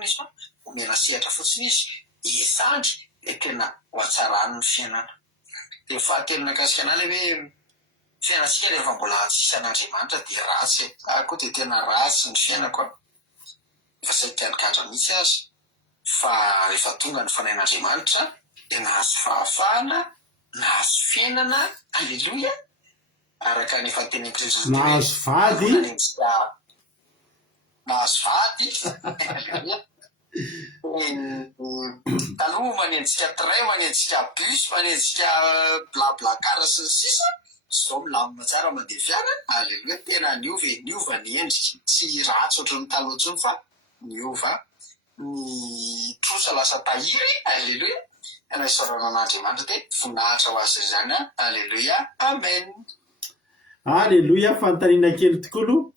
izy fa omena sehatra fotsiny izy hisandry dia tena ho hatsarany ny fiainana. Dia fahatelo nakasika anazy hoe fiainantsika rehefa mbola tsisy an'Andriamanitra dia ratsy. Koa dia tena ratsy ny fiainako efa saika ny gadra mihitsy azy. Fa rehefa tonga ny fanahin'Andriamanitra dia nahazo fahafahana, nahazo fiainana. Aleloia. Araka ny efa tenen'i Kristy nahazo vady. Nahazo vady. Aleluia. Taloha manenjika train, manenjika bus, manenjika blablacar sy ny sisa, izao milamina tsara mandeha fiara. Aleluia. Tena niova ny endrika, tsy ratsy ohatry ny taloha intsony fa niova ny trosa lasa tahiry. Aleluia. Ana isaorana an'Andriamanitra dia voninahitra ho azy izany. Aleluia, amen. Aleloia, fanontaniana kely tokoa aloha.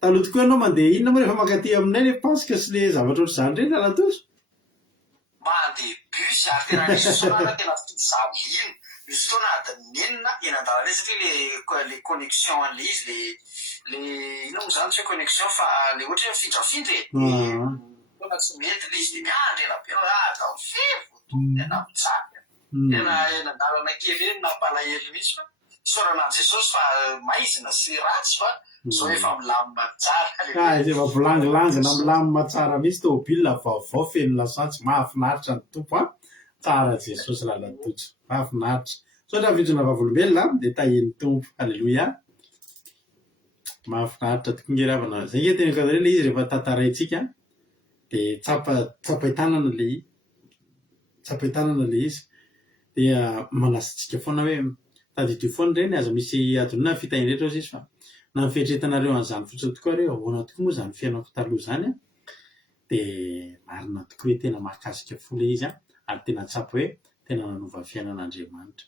Taloha tokoa ianao mandeha inona moa rehefa mankaty aminay le pasika sy le zavatra ohatr'izany ireny raha Tojo? Mandeha bus ary tena nisy fotoana tena fizavina. Misy fotoana adiny enina eny an-dalana satria le connexion an'le izy le ino moa zany tsy hoe connexion fa le ohatra hoe mifindrafindra fotoana tsy mety le izy dia miandry ela be dao fevo tena mitsaka. Tena eny an-dalana kely eny nampalahelo mihitsy fa isaoranan'i Jesosy fa maizina sy ratsy fa izao efa milamina tsara. Efa volangilangina milamina tsara mihitsy tômôbilina vaovao feno lasantsy mahafinaritra ny tompo tsara Jesosy lalatotso mahafinaritra so raha vitsona vavolombelona dia tahian'ny tompo halleloia mahafinaritra tokoa nge ravana zay nge tena kazarena ilay izy rehefa tantaraintsika dia tsapaitanana ilay izy dia manasantsika foana hoe tadito foana ireny aza misy adonina fitahinrehetra ozy izy fa na mifetretanareo an'izany fotsiny tokoa reo ahoana tokoa moa zany fiainako taloha zany dia marina tokoa hoe tena mahakasika fo ilay izy ary tena tsapo hoe tena nanova ny fiainan'Andriamanitra.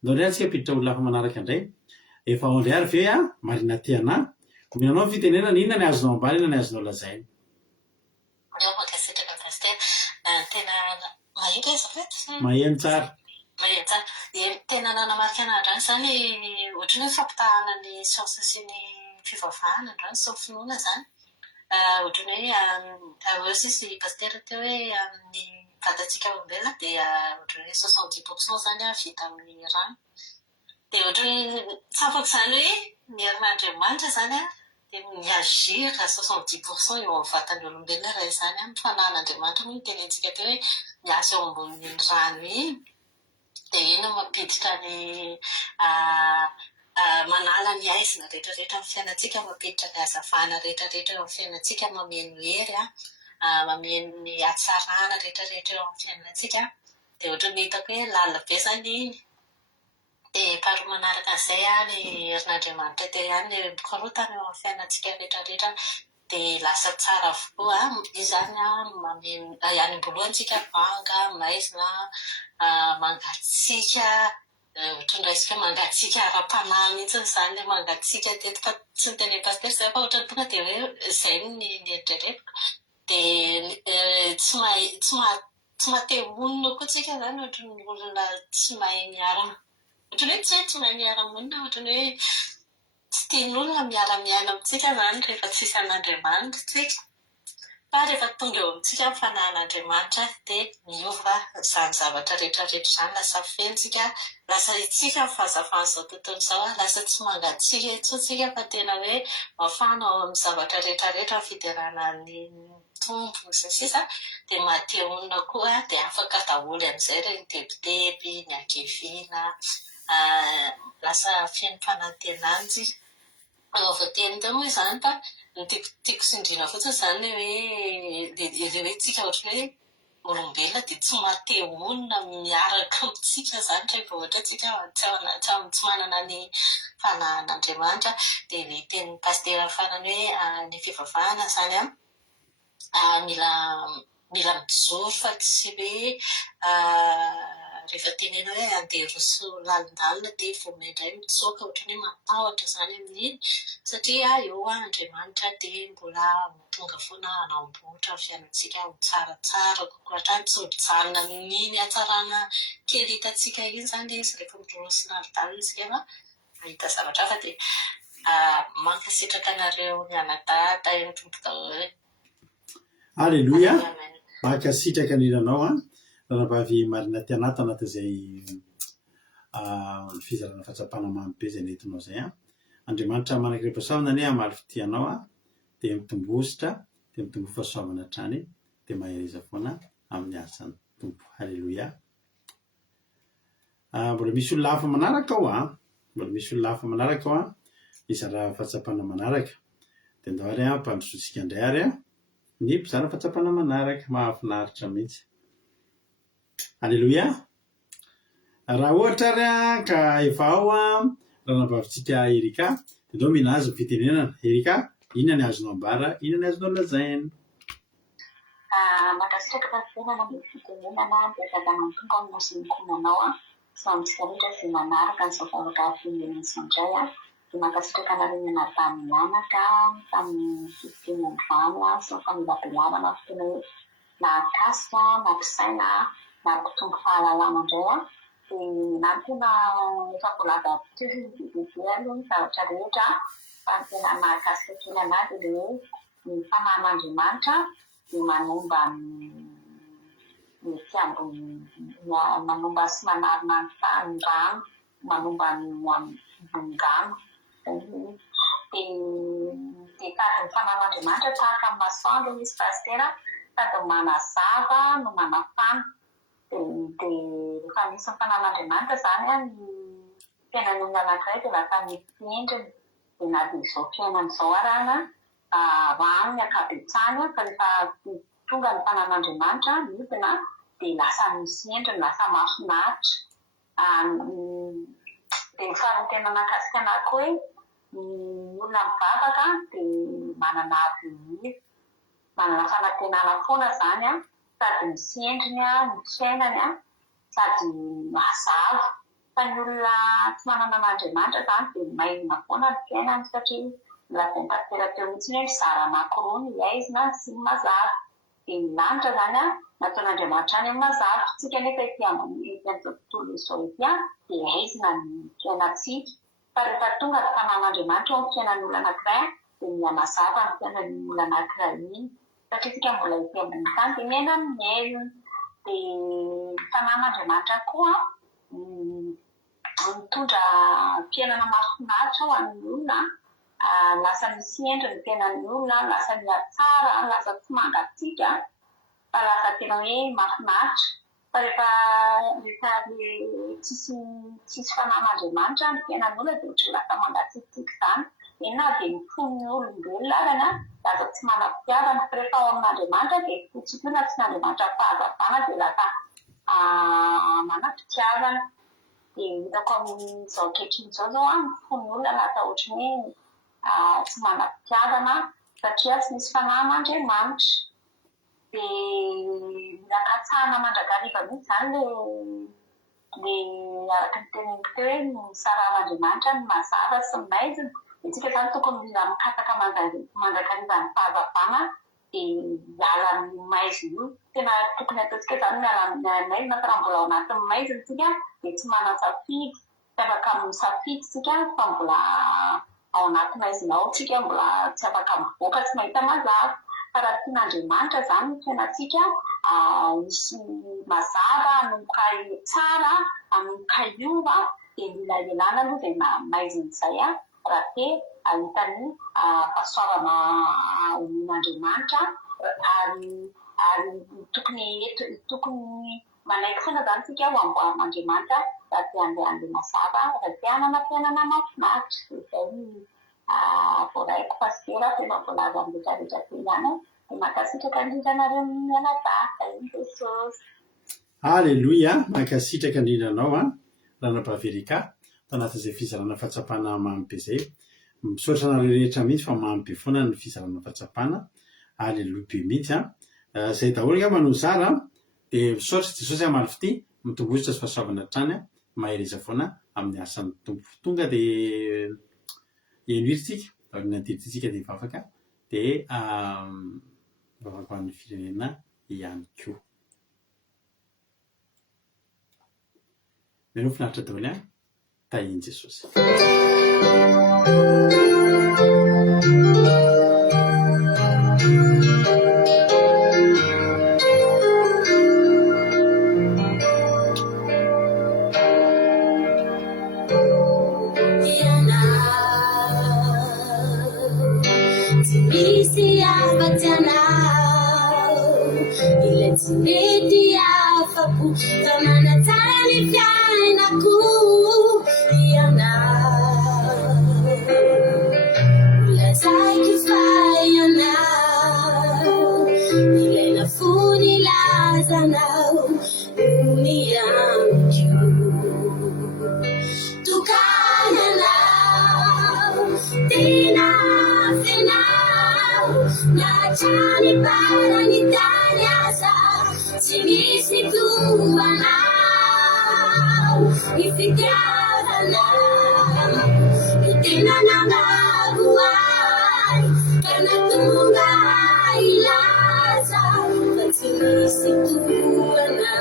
Andao indray antsika piditra olona hafa manaraka indray efa ao indray ary ve marina tiana minanao ny fitenenana inona ny azonao ambala inona ny azonao lazaina. Makasitraka pasteur tena mahita izy maheno tsara dia tena nanamarika an'andro any zany ohatrany hoe fampitahana ny siansa sy ny fivavahana androany sy ny finoana zany ohatrany hoe ozy izy pasteur teo hoe amin'ny vatantsika olombelona dia ohatrany hoe 70% zany vita amin'ny rano dia ohatrany tsapako zany hoe ny herin'Andriamanitra zany dia miazira 70% eo amin'ny vatan'ny olombelona raha izany fanan'Andriamanitra moa tenentsika teo hoe miasa eo ambonin'ny rano iny dia iny mampiditra ny manala ny aizina rehetrarehetra amin'ny fiainantsika mampiditra ny hazavana rehetrarehetra eo amin'ny fiainantsika mameno hery mameno ny hatsarana rehetrarehetra eo amin'ny fiainantsika dia ohatrany hitako hoe lalabe zany iny dia faharoa manaraka an'izay ny herin'Andriamanitra tery ihany ny mikorotana eo amin'ny fiainantsika rehetrarehetra dia lasa tsara avokoa izy zany mameno ihany amboloantsika vanga maizina mangatsika ohatrany raisika mangatsika ara-panahy mihitsy zany le mangatsika teto fa tsy niteny pasteur zay fa ohatrany tonga dia hoe izay ny eritreretiko dia tsy mahate-monina koa tsika zany ohatrany olona tsy mahay miarana ohatrany hoe tsy mahay miara-monina ohatrany hoe tsy tian'olona miara-miaina amintsika zany rehefa tsisy an'Andriamanitra tsika fa rehefa tonga eo amintsika ny fanan'Andriamanitra dia miova izany zavatra rehetrarehetra izany lasa fentsika lasa itsika ny fahazavan'izao tontolo izao lasa tsy mangatsika intsontsika fa tena hoe mafana ao amin'ny zavatra rehetrarehetra fideranan'ny tompo sy sisa dia mahate-honina koa dia afaka daholo amin'izay reny tebiteby ny ankehiviana lasa fiaino fanantenanjy ao voateny teo moa izany fa ny tiako sindriana fotsiny izany hoe tsika ohatrany hoe olombelona dia tsy mahate-honina miaraka amintsika zany rehefa ohatra tsika tsy manana ny fanan'Andriamanitra dia ny teny pasteur farany hoe ny fivavahana zany mila mijoro fa tsy hoe rehefa tenena hoe andeha roso lalindalina dia vao mindray mitsoaka ohatrany hoe matahotra zany amin'iny satria eo Andriamanitra dia mbola tonga foana hanamboatra ny fiainantsika ho tsaratsara kokoa hatrany tsy mijanona amin'iny hatsarana kely hitantsika iny zany izy rehefa miroso lalindalina isika fa mahita zavatra hafa dia mankasitraka anareo mianadata eny tompo daholo. Alleluia mankasitraka niranao ranavavy marina tianata anatin'izay fizarana fahatsapana mamy be izay nentinao izay Andriamanitra manankireposaona ny amaly fitianao dia mitombositra dia mitombo fahasoavana hatrany dia maheriza foana amin'ny asany tompo. Halleloia. Mbola misy olona hafa manaraka ao izara fahatsapana manaraka dia andao ary mpandrosotsika indray ary ny mpizara fahatsapana manaraka mahafinaritra mihitsy. Halleloia. Raha ohatra ary ka efa ao ranavavitsika Erika dia andao minazy fitenenana. Erika, inona ny azonao ambara, inona ny azonao lazaina? Makasitraka fitenenana ny fitenenana dia zava-mantonga ny mozinkonanao samytsika rehetra izay manaraka ny zavavaka fitenenana izay dia makasitraka anareo mianadahy mianaka tamin'ny fitenenany vano sy ny famelabelanana tena hoe nahakasika nampisaina nampitombo fahalalana indray dia na tena efa voalaza teo bebe aloha ny zavatra rehetra fa ny tena mahakasika kely anazy dia hoe ny fanan'Andriamanitra dia manomba ny fiambony manomba sy manarina ny rano manomba ny ngano dia tahaka ny fanan'Andriamanitra tahaka ny masoandro izy pasteur sady manazava no manafana dia rehefa nisy fanan'Andriamanitra zany a ny fiainan'olona anankiray dia lasa mifendrina dia na dia izao fiainan'izao arahana raha ny ankabetsahany fa rehefa tonga ny fanan'Andriamanitra midina dia lasa misy endriny lasa mahafinaritra. Dia faharoa tena nakasika anahy koa hoe ny olona mivavaka dia manana avenir, manana fanantenana foana zany a, sady misy endriny a ny fiainany a, sady mazava. Fa ny olona tsy manana an'Andriamanitra zany dia maizina foana ny fiainany satria milazainy tanteraka eo mihitsy hoe mizara anankiroa ny aizina sy ny mazava. Dia ny lanitra zany a nataon'Andriamanitra any amin'ny mazava. Tsika nefa ety amin'izao tontolo izao ety a dia aizina ny fiainantsika. Fa rehefa tonga ny fanan'Andriamanitra eo amin'ny fiainan'olona anankiray dia mihamazava ny fiainan'olona anankiray iny. Satria tsika mbola ety amin'ny tany dia miaina amin'ny aizina. Dia fanan'Andriamanitra koa mitondra fiainana mahafinaritra ho an'ny olona. Lasa misy endriny ny fiainan'ny olona, lasa mihatsara, lasa tsy mangatsiaka, fa lasa tena hoe mahafinaritra. Fa rehefa tsisy fanan'Andriamanitra ny fiainan'olona dia ohatry lasa mangatsiatsiaka zany. Eny dia mifon'ny olombelona arany a, lasa tsy manam-pitiavana. Rehefa ao amin'Andriamanitra dia fotsikoina tsy n'Andriamanitra fahazavana dia lasa manam-pitiavana. Dia hitako amin'izao ankehitriny zao a mifon'ny olona lasa ohatry hoe tsy manam-pitiavana satria tsy misy fanan'Andriamanitra. Dia mila katsahana mandrakariva mihitsy zany le araka ny teneniko teo hoe ny saran'Andriamanitra ny mazava sy ny maizina. Dia tsika zany tokony mila mikataka mandrakariva ny fahazavana dia miala amin'ny maizina io. Tena tokony ataontsika zany miala amin'ny maizina fa raha mbola ao anatin'ny maizina tsika dia tsy manan-safidy. Tsy afaka misafidy tsika fa mbola ao anaty maizina ao tsika, mbola tsy afaka mivoaka, tsy mahita mazava. Fa raha tian'Andriamanitra zany ny fiainantsika misy mazava, hanomboka tsara, hanomboka iova, dia mila ialana aloha dia maizina izay a raha te ahita ny fahasoavana omen'Andriamanitra ary tokony manaiky foana zany tsika ho amboarin'Andriamanitra raha te handeha mazava, raha te hanana fiainana mahafinaritra. Izay voaraiko pasitera tena voalaza amin'ny rehetrarehetra teny ihany dia mankasitraka indrindranareo mianadaka iny Jesosy. Aleloia, mankasitraka indrindranao a Ranampahaverika tao anatin'izay fizarana fahatsapana mamy be izay. Misaotra anareo rehetra mihitsy fa mamy be foana ny fizarana fahatsapana. Aleloia be mihitsy a. Izay daholo nga manozara dia misaotra Jesosy amalifity mitombohitra sy fahasoavana hatrany a mahereza foana amin'ny asan'ny tompo. Tonga dia enoiritsika ny antitritsika dia vavaka dia vavaka ho an'ny firenena ihany koa. Menao finaritra daholo a tahiny Jesosy. Misi afatanao ile timeti afapu kama natani fiainaku yana ulatai kifayana ile nafuni lazanao uniamju tukana nao tina Nachani para nitanyasa Sinisi tuwanao Ifikara na Itina na maguay Kanatunga ilasa Sinisi tuwanao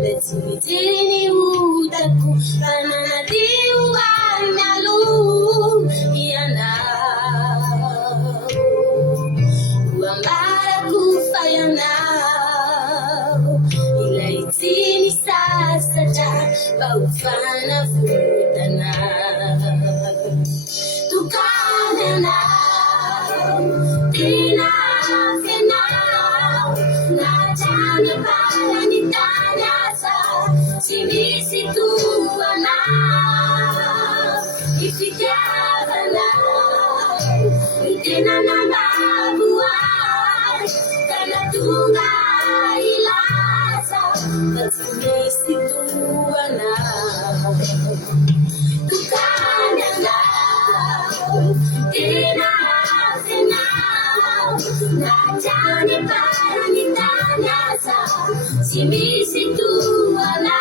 Let's tena fianao natrany farany tany asa tsy misy toanao ifitiavanao ny tena nambabo azy ka natonga ilasa fa tsy misy toanao tukany anao tena fianao natrany farany tany asa tsy misy toanao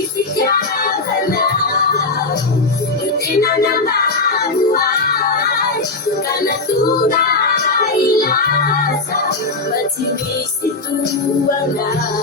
ifitiavanao ny tena nambabo azy ka natonga ilasa fa tsy misy toanao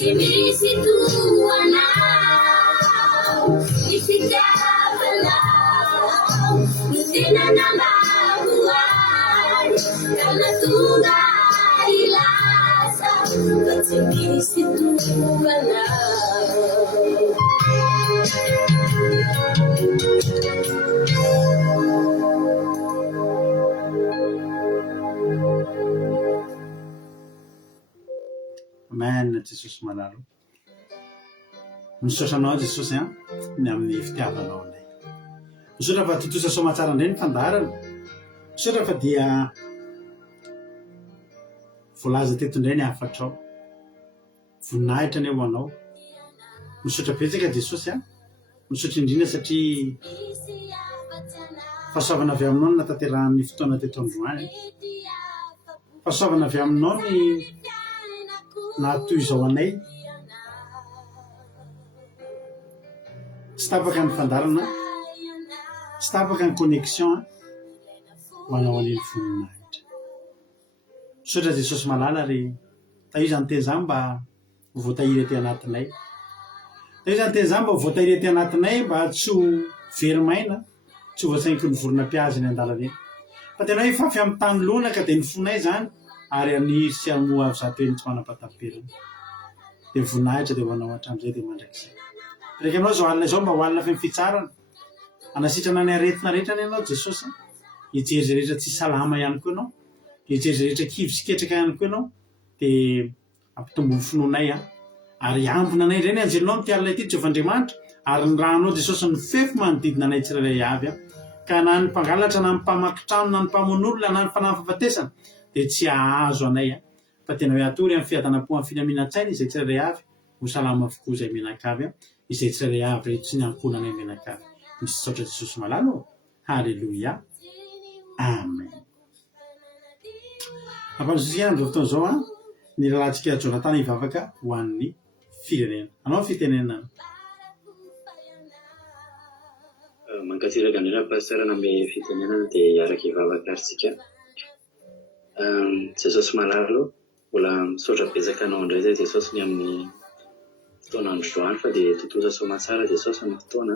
tsy misy toanao ifitiavanao ny tena nambabo azy ka natonga ilasa fa tsy misy toanao Amen, Jesosy malalo. Misaosanao Jesosy ny amin'ny fitiavanao anay. Misaotra fa totosa soamatsara indray ny fandarana. Misaotra fa dia voalaza teto indray ny hafatrao. Voninahitra ny eo anao. Misaotra betsaka Jesosy misaotra indrindra satria fahasoavana avy aminao no nataterahan'ny fotoana teto androany. Fahasoavana avy aminao ny nahatoy izao anay. Tsy tapaka ny fandarana, tsy tapaka ny connexion ho anao an'iny voninahitra. Misaotra Jesosy malala ary tahizany teny izany mba voatahiry aty anatinay. Tahizany teny izany mba voatahiry aty anatinay mba tsy ho verimaina, tsy ho voatsainiky ny vorona-piazy ny an-dalana eny. Fa tena hoe fafy amin'ny tany lonaka dia ny fonay izany ary aniry sy amoa avy zato eny tsy manam-pataperana. Dia voninahitra dia ho anao hatramin'izay dia mandrakizay. Reka aminao izao alina izao mba ho alina feny fitsarana. Anasitrana ny aretina rehetra ny ianao Jesosy. Hijery izay rehetra tsy salama ihany koa ianao. Hijery izay rehetra kivy sy ketraka ihany koa ianao. Dia ampitombo ny finoanay ary ambina anay indray ny anjelinao amin'ity alina ity Jehovandriamanitra. Ary ny rahanao Jesosy ny fefy manodidina anay tsirairay avy ka na ny mpangalatra na ny mpamakitrano na ny mpamon'olona na ny fanahy fahafatesana dia tsy hahazo anay fa tena hoe atory amin'ny fiadanam-po amin'ny finaminantsaina izay tsirairay avy ho salama avokoa izay menakavy izay tsirairay avy rehetra tsy ny ankonanay menakavy. Misaotra Jesosy malalo. Halleluia. Amen. Ampandrosotsika amin'izao fotoana izao ny lalantsika Jonathan hivavaka ho an'ny firenena. Anao fitenenana. Mankasiraka indrindra pasteur name fitenenana dia hiaraka hivavaka aritsika. Jesosy malalo, mbola misaotra betsaka anao indray zay Jesosy ny amin'ny fotoana androany fa dia totoza soamatsara Jesosy amin'ny fotoana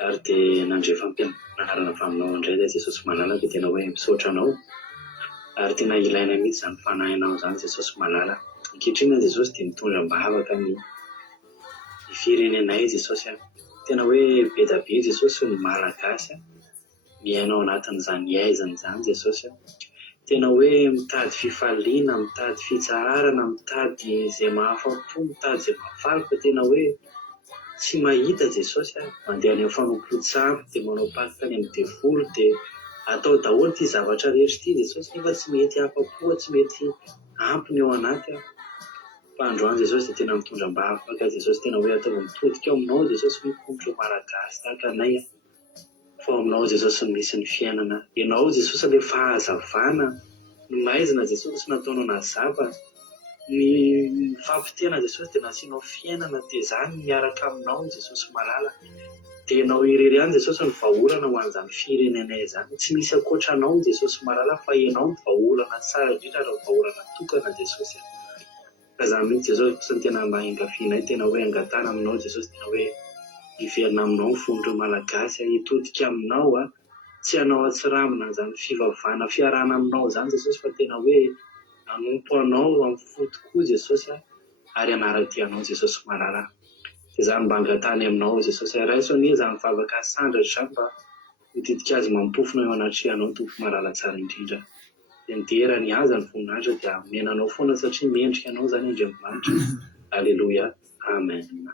ary dia nandre fampianarana fa aminao indray zay Jesosy malala dia tena hoe misaotra anao ary tena ilaina mihitsy izany fanahinao izany Jesosy malala. Ankehitriny Jesosy dia mitondra mbavaka ny firenenay Jesosy tena hoe be da be Jesosy ny malagasy miainao anatin'izany aizany izany Jesosy tena hoe mitady fifaliana, mitady fitsarana, mitady izay mahafa-po, mitady izay mahafaly fa tena hoe tsy mahita Jesosy mandeha any amin'ny fanompo-tsara dia manao patika any amin'ny devolo dia atao daholo ity zavatra rehetra ity Jesosy nefa tsy mety afa-po, tsy mety ampiny eo anaty fa androany Jesosy dia tena mitondra mbavaka Jesosy tena hoe atao mitodika ao aminao Jesosy mikomotra malagasy tahaka anay fa aminao Jesosy misy ny fiainana. Ianao Jesosy ilay fahazavana, ny maizina Jesosy nataonao nazava ny fampitena Jesosy dia nasianao fiainana dia izany miaraka aminao Jesosy malala. Dia ianao irery ihany Jesosy ny vahaolana ho an'izany firenenay izany. Tsy misy ankoatranao Jesosy malala fa ianao ny vahaolana tsara indrindra raha vahaolana tokana Jesosy. Ka izany mihitsy Jesosy sy ny tena mahaingavianay, tena hoe angatana aminao Jesosy, tena hoe hiverina aminao ny fonon'ireo malagasy, hitodika aminao tsy hanao atsiramina izany fivavahana fiarahana aminao izany Jesosy, fa tena hoe hanompo anao amin'ny fo tokoa Jesosy ary hanaratianao Jesosy malala. Dia izany mba angatany aminao Jesosy, raiso anie izany mivavaka sandratra izany mba hitidika azy mampofona eo anatrehanao Tompo malala tsara indrindra. Dia nidera ny aza ny voninahitra dia menanao foana satria mendrika anao izany Andriamanitra. Aleloia, amen.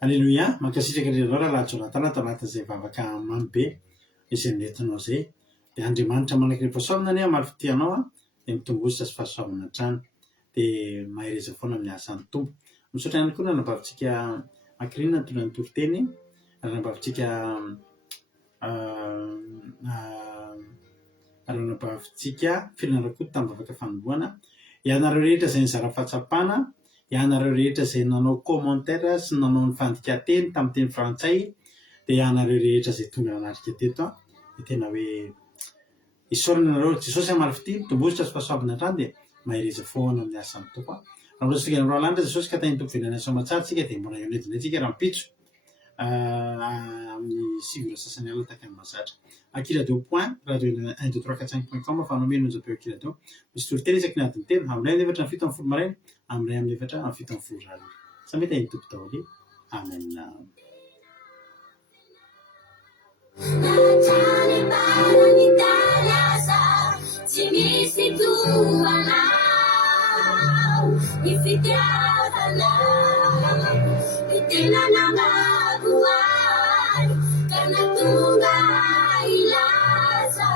Aleloia, mankasitraka indrindra raha Jonathan tanaty izay vavaka mamy be izay nentinao izay. Dia Andriamanitra manankirehefa ane malifitianao dia mitombosa sy fahasoavana hatrany, dia mahereza foana amin'ny asany Tompo. Misaotra ihany koa na nambavitsika ankirinina toy ny toriteny, raha nambavitsika filanam-koto tamin'ny vavaka fanombohana. Ianareo rehetra izay nizara fahatsapana, ianareo rehetra izay nanao commentaire sy nanao ny fandika-teny tamin'ny teny frantsay, dia ianareo rehetra izay tonga anatrika teto dia tena hoe isaorana ianareo. Jesosy amalifity, mitombosa sy fahasoavana hatrany dia mahereza foana amin'ny asan'ny Tompo. Raha ohatsika ny roa landra Jesosy ka tany Tompo velana soamatsara tsika dia mbola ionedinetsika raha mipitso amin'ny sivy sasany alina taka ny mahazatra. Akiradio point radio 12345.com fa nomeno nojapeo akiradio. Misy toriteny isaky ny adiny telo, amin'ny ray efatra ny fito amin'ny folo maraina, amin'ny ray amin'ny efatra amin'ny fito amin'ny folo rary. Samy mety ahiny Tompo daholo. Amen. Karena tunggal ilaza,